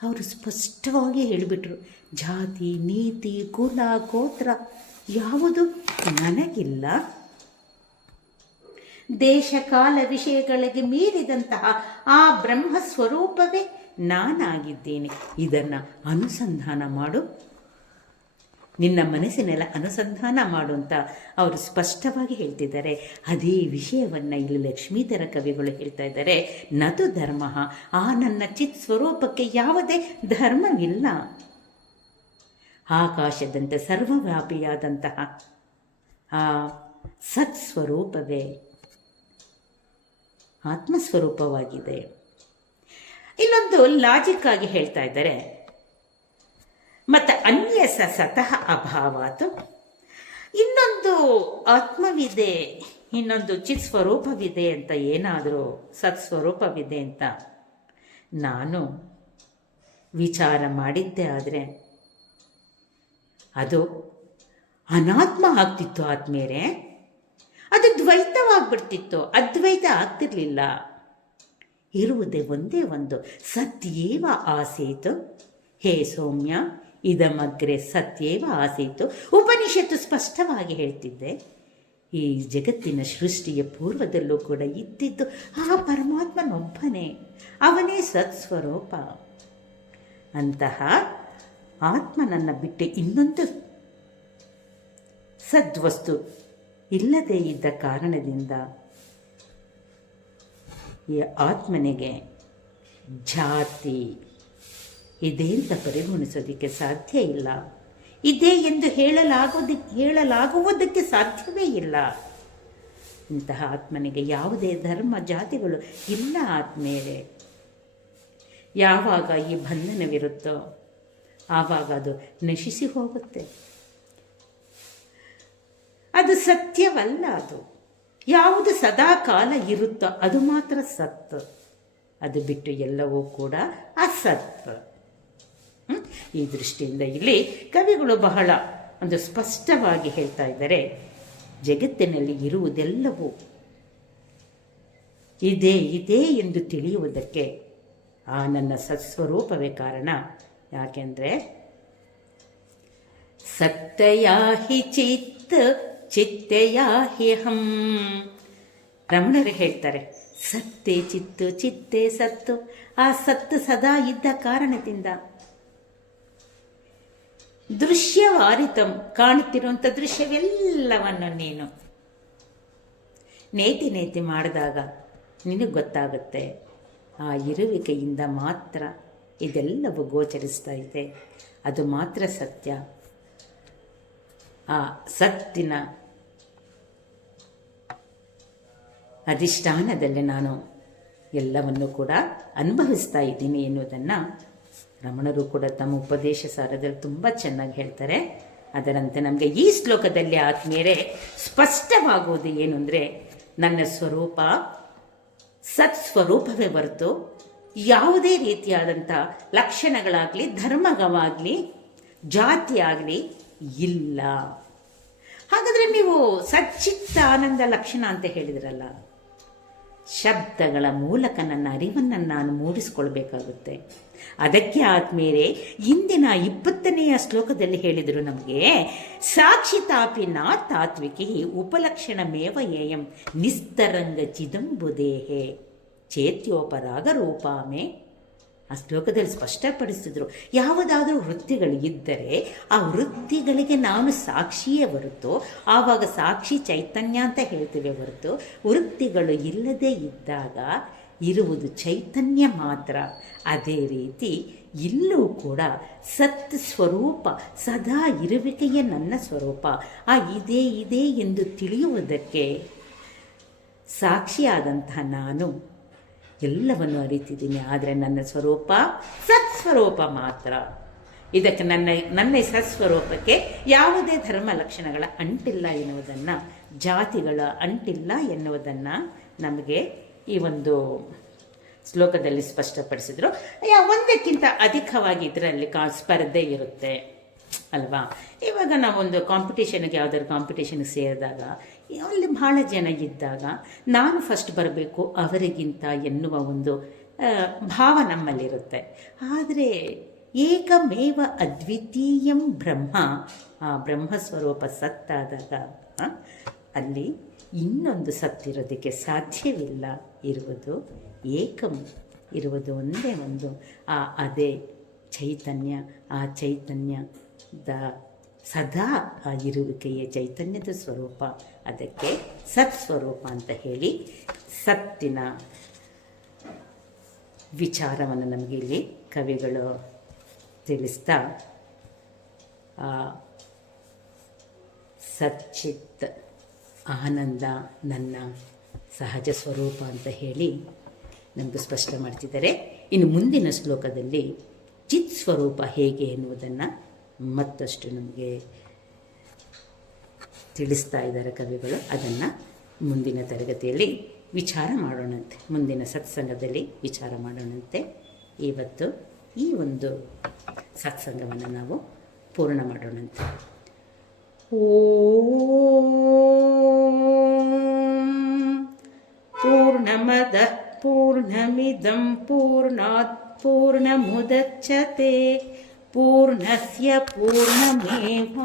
ಅವರು ಸ್ಪಷ್ಟವಾಗಿ ಹೇಳಿಬಿಟ್ರು, ಜಾತಿ ನೀತಿ ಕುಲ ಗೋತ್ರ ಯಾವುದು ನನಗಿಲ್ಲ. ದೇಶ ಕಾಲ ವಿಷಯಗಳಿಗೆ ಮೀರಿದಂತಹ ಆ ಬ್ರಹ್ಮ ಸ್ವರೂಪವೇ ನಾನಾಗಿದ್ದೇನೆ. ಇದನ್ನು ಅನುಸಂಧಾನ ಮಾಡು, ನಿನ್ನ ಮನಸ್ಸಿನೆಲ್ಲ ಅನುಸಂಧಾನ ಮಾಡು ಅಂತ ಅವರು ಸ್ಪಷ್ಟವಾಗಿ ಹೇಳ್ತಿದ್ದಾರೆ. ಅದೇ ವಿಷಯವನ್ನು ಇಲ್ಲಿ ಲಕ್ಷ್ಮೀಧರ ಕವಿಗಳು ಹೇಳ್ತಾ ಇದ್ದಾರೆ. ನತು ಧರ್ಮ, ಆ ನನ್ನ ಚಿತ್ ಸ್ವರೂಪಕ್ಕೆ ಯಾವುದೇ ಧರ್ಮವಿಲ್ಲ. ಆಕಾಶದಂತೆ ಸರ್ವವ್ಯಾಪಿಯಾದಂತಹ ಆ ಸತ್ಸ್ವರೂಪವೇ ಆತ್ಮಸ್ವರೂಪವಾಗಿದೆ. ಇಲ್ಲೊಂದು ಲಾಜಿಕ್ ಆಗಿ ಹೇಳ್ತಾ ಇದ್ದಾರೆ, ಮತ್ತು ಅನ್ಯ ಸತಃ ಅಭಾವಾತ್, ಇನ್ನೊಂದು ಆತ್ಮವಿದೆ, ಇನ್ನೊಂದು ಚಿತ್ ಸ್ವರೂಪವಿದೆ ಅಂತ, ಏನಾದರೂ ಸತ್ಸ್ವರೂಪವಿದೆ ಅಂತ ನಾನು ವಿಚಾರ ಮಾಡಿದ್ದೆ ಆದರೆ ಅದು ಅನಾತ್ಮ ಆಗ್ತಿತ್ತು. ಆದ್ಮೇಲೆ ಅದು ದ್ವೈತವಾಗ್ಬಿಡ್ತಿತ್ತು, ಅದ್ವೈತ ಆಗ್ತಿರ್ಲಿಲ್ಲ. ಇರುವುದೇ ಒಂದೇ ಒಂದು, ಸತ್ಯೇವ ಆಸೀತು. ಹೇ ಸೌಮ್ಯ, ಇದಮಗ್ರೆ ಸತ್ಯೇವ ಆಸೀತು. ಉಪನಿಷತ್ತು ಸ್ಪಷ್ಟವಾಗಿ ಹೇಳ್ತಿದ್ದೆ, ಈ ಜಗತ್ತಿನ ಸೃಷ್ಟಿಯ ಪೂರ್ವದಲ್ಲೂ ಕೂಡ ಇದ್ದಿದ್ದು ಆ ಪರಮಾತ್ಮನೊಬ್ಬನೇ, ಅವನೇ ಸತ್ಸ್ವರೂಪ. ಅಂತಹ ಆತ್ಮನನ್ನು ಬಿಟ್ಟು ಇನ್ನೊಂದು ಸದ್ವಸ್ತು ಇಲ್ಲದೇ ಇದ್ದ ಕಾರಣದಿಂದ ಈ ಆತ್ಮನಿಗೆ ಜಾತಿ ಇದೆ ಅಂತ ಪರಿಗಣಿಸೋದಕ್ಕೆ ಸಾಧ್ಯ ಇಲ್ಲ. ಇದೆ ಎಂದು ಹೇಳಲಾಗುವುದಕ್ಕೆ ಸಾಧ್ಯವೇ ಇಲ್ಲ. ಇಂತಹ ಆತ್ಮನಿಗೆ ಯಾವುದೇ ಧರ್ಮ ಜಾತಿಗಳು ಇಲ್ಲ. ಆತ್ಮೇಲೆ ಯಾವಾಗ ಈ ಬಂಧನವಿರುತ್ತೋ ಆವಾಗ ಅದು ನಶಿಸಿ ಹೋಗುತ್ತೆ. ಅದು ಸತ್ಯವಲ್ಲ. ಅದು ಯಾವುದು ಸದಾ ಕಾಲ ಇರುತ್ತೋ ಅದು ಮಾತ್ರ ಸತ್. ಅದು ಬಿಟ್ಟು ಎಲ್ಲವೂ ಕೂಡ ಅಸತ್. ಈ ದೃಷ್ಟಿಯಿಂದ ಇಲ್ಲಿ ಕವಿಗಳು ಬಹಳ ಒಂದು ಸ್ಪಷ್ಟವಾಗಿ ಹೇಳ್ತಾ ಇದ್ದಾರೆ, ಜಗತ್ತಿನಲ್ಲಿ ಇರುವುದೆಲ್ಲವೂ ಇದೆ ಎಂದು ತಿಳಿಯುವುದಕ್ಕೆ ಆ ನನ್ನ ಸತ್ಸ್ವರೂಪವೇ ಕಾರಣ. ಯಾಕೆಂದರೆ ಸತ್ತಯಾ ಹಿ ಚಿತ್ತಯಾ ಹಿ ಹಂ. ರಮಣರು ಹೇಳ್ತಾರೆ, ಸತ್ತೇ ಚಿತ್ತು, ಚಿತ್ತೇ ಸತ್ತು. ಆ ಸತ್ತು ಸದಾ ಇದ್ದ ಕಾರಣದಿಂದ ದೃಶ್ಯವಾರಿತಂ, ಕಾಣುತ್ತಿರುವಂಥ ದೃಶ್ಯವೆಲ್ಲವನ್ನು ನೀನು ನೇತಿ ಮಾಡಿದಾಗ ನಿನಗೆ ಗೊತ್ತಾಗುತ್ತೆ, ಆ ಇರುವಿಕೆಯಿಂದ ಮಾತ್ರ ಇದೆಲ್ಲವೂ ಗೋಚರಿಸ್ತಾ ಇದೆ. ಅದು ಮಾತ್ರ ಸತ್ಯ. ಆ ಸತ್ತಿನ ಅಧಿಷ್ಠಾನದಲ್ಲಿ ನಾನು ಎಲ್ಲವನ್ನು ಕೂಡ ಅನುಭವಿಸ್ತಾ ಇದ್ದೀನಿ ಎನ್ನುವುದನ್ನು ರಮಣರು ಕೂಡ ತಮ್ಮ ಉಪದೇಶ ಸಾರದಲ್ಲಿ ತುಂಬ ಚೆನ್ನಾಗಿ ಹೇಳ್ತಾರೆ. ಅದರಂತೆ ನಮಗೆ ಈ ಶ್ಲೋಕದಲ್ಲಿ ಆತ್ಮೀಯರೇ ಸ್ಪಷ್ಟವಾಗುವುದು ಏನು ಅಂದರೆ, ನನ್ನ ಸ್ವರೂಪ ಸತ್ಸ್ವರೂಪವೇ ಹೊರತು ಯಾವುದೇ ರೀತಿಯಾದಂಥ ಲಕ್ಷಣಗಳಾಗಲಿ ಧರ್ಮವಾಗಲಿ ಜಾತಿಯಾಗಲಿ ಇಲ್ಲ. ಹಾಗಾದರೆ ನೀವು ಸಚ್ಚಿತ್ತ ಆನಂದ ಲಕ್ಷಣ ಅಂತ ಹೇಳಿದ್ರಲ್ಲ, ಶಬ್ದಗಳ ಮೂಲಕ ನನ್ನ ಅರಿವನ್ನು ನಾನು ಮೂಡಿಸ್ಕೊಳ್ಬೇಕಾಗುತ್ತೆ. ಅದಕ್ಕೆ ಆತ್ಮೀಯರೇ ಇಂದಿನ 20ನೆಯ ಶ್ಲೋಕದಲ್ಲಿ ಹೇಳಿದರು ನಮಗೆ, ಸಾಕ್ಷಿತಾಪಿನ ತಾತ್ವಿಕಿ ಉಪಲಕ್ಷಣಮೇವ ಏಯಂ ನಿಸ್ತರಂಗ ಚಿದಂಬುದೇಹೆ ಚೇತ್ಯೋಪರಾಗ ರೂಪಾಮೆ. ಆ ಶ್ಲೋಕದಲ್ಲಿ ಸ್ಪಷ್ಟಪಡಿಸಿದ್ರು, ಯಾವುದಾದ್ರೂ ವೃತ್ತಿಗಳು ಇದ್ದರೆ ಆ ವೃತ್ತಿಗಳಿಗೆ ನಾನು ಸಾಕ್ಷಿಯೇ ಹೊರತು, ಆವಾಗ ಸಾಕ್ಷಿ ಚೈತನ್ಯ ಅಂತ ಹೇಳ್ತೇವೆ ಹೊರತು, ವೃತ್ತಿಗಳು ಇಲ್ಲದೇ ಇದ್ದಾಗ ಇರುವುದು ಚೈತನ್ಯ ಮಾತ್ರ. ಅದೇ ರೀತಿ ಇಲ್ಲೂ ಕೂಡ ಸತ್ ಸ್ವರೂಪ ಸದಾ ಇರುವಿಕೆಯೇ ನನ್ನ ಸ್ವರೂಪ. ಆ ಇದೆ ಎಂದು ತಿಳಿಯುವುದಕ್ಕೆ ಸಾಕ್ಷಿಯಾದಂತಹ ನಾನು ಎಲ್ಲವನ್ನು ಅರಿತಿದ್ದೀನಿ. ಆದರೆ ನನ್ನ ಸ್ವರೂಪ ಸತ್ಸ್ವರೂಪ ಮಾತ್ರ. ಇದಕ್ಕೆ ನನ್ನ ಸತ್ಸ್ವರೂಪಕ್ಕೆ ಯಾವುದೇ ಧರ್ಮ ಲಕ್ಷಣಗಳ ಅಂಟಿಲ್ಲ ಎನ್ನುವುದನ್ನು, ಜಾತಿಗಳ ಅಂಟಿಲ್ಲ ಎನ್ನುವುದನ್ನು ನಮಗೆ ಈ ಒಂದು ಶ್ಲೋಕದಲ್ಲಿ ಸ್ಪಷ್ಟಪಡಿಸಿದ್ರು. ಒಂದಕ್ಕಿಂತ ಅಧಿಕವಾಗಿ ಇದರಲ್ಲಿ ಸ್ಪರ್ಧೆ ಇರುತ್ತೆ ಅಲ್ವಾ. ಇವಾಗ ನಾವೊಂದು ಕಾಂಪಿಟೇಷನ್ಗೆ ಯಾವುದಾದ್ರು ಕಾಂಪಿಟೇಷನ್ಗೆ ಸೇರಿದಾಗ ಅಲ್ಲಿ ಭಾಳ ಜನ ಇದ್ದಾಗ ನಾನು ಫಸ್ಟ್ ಬರಬೇಕು ಅವರಿಗಿಂತ ಎನ್ನುವ ಒಂದು ಭಾವ ನಮ್ಮಲ್ಲಿರುತ್ತೆ. ಆದರೆ ಏಕಮೇವ ಅದ್ವಿತೀಯಂ ಬ್ರಹ್ಮ, ಆ ಬ್ರಹ್ಮಸ್ವರೂಪ ಸತ್ತಾದಾಗ ಅಲ್ಲಿ ಇನ್ನೊಂದು ಸತ್ತಿರೋದಕ್ಕೆ ಸಾಧ್ಯವಿಲ್ಲ. ಇರುವುದು ಏಕಂ, ಇರುವುದು ಒಂದೇ ಒಂದು. ಅದೇ ಚೈತನ್ಯ. ಆ ಚೈತನ್ಯದ ಸದಾ ಆ ಇರುವಿಕೆಯೇ ಚೈತನ್ಯದ ಸ್ವರೂಪ. ಅದಕ್ಕೆ ಸತ್ಸ್ವರೂಪ ಅಂತ ಹೇಳಿ ಸತ್ತಿನ ವಿಚಾರವನ್ನು ನಮಗೆ ಇಲ್ಲಿ ಕವಿಗಳು ತಿಳಿಸ್ತಾ, ಸಚ್ಚಿತ್ ಆನಂದ ನನ್ನ ಸಹಜ ಸ್ವರೂಪ ಅಂತ ಹೇಳಿ ನಮಗೆ ಸ್ಪಷ್ಟ ಮಾಡ್ತಿದ್ದಾರೆ. ಇನ್ನು ಮುಂದಿನ ಶ್ಲೋಕದಲ್ಲಿ ಚಿತ್ ಸ್ವರೂಪ ಹೇಗೆ ಎನ್ನುವುದನ್ನು ಮತ್ತಷ್ಟು ನಮಗೆ ತಿಳಿಸ್ತಾ ಇದ್ದಾರೆ ಕವಿಗಳು. ಅದನ್ನು ಮುಂದಿನ ತರಗತಿಯಲ್ಲಿ ವಿಚಾರ ಮಾಡೋಣಂತೆ, ಮುಂದಿನ ಸತ್ಸಂಗದಲ್ಲಿ ವಿಚಾರ ಮಾಡೋಣಂತೆ. ಇವತ್ತು ಈ ಒಂದು ಸತ್ಸಂಗವನ್ನು ನಾವು ಪೂರ್ಣ ಮಾಡೋಣಂತೆ. ಓಂ ಪೂರ್ಣಮದಃ पूर्णमिदं पूर्णात् पूर्णमुदच्यते पूर्णस्य पूर्णमेवावशिष्यते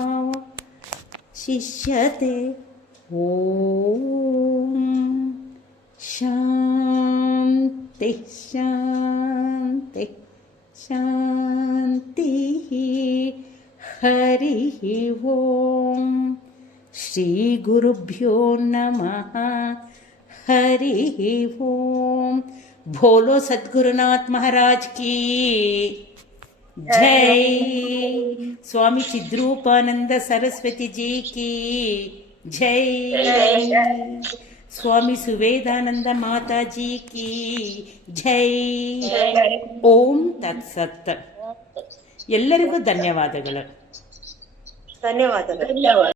ॐ शान्ति शान्ति शान्तिः हरिः ॐ श्रीगुरुभ्यो नमः हरिः ॐ बोलो सद्गुरुनाथ महाराज की जय स्वामी चिद्रूपानंद सरस्वती जी की जय स्वामी सुवेदानंद माता जी की जय ಓಂ ತತ್ಸತ್ ಎಲ್ಲರಿಗೂ ಧನ್ಯವಾದಗಳು ಧನ್ಯವಾದಗಳು.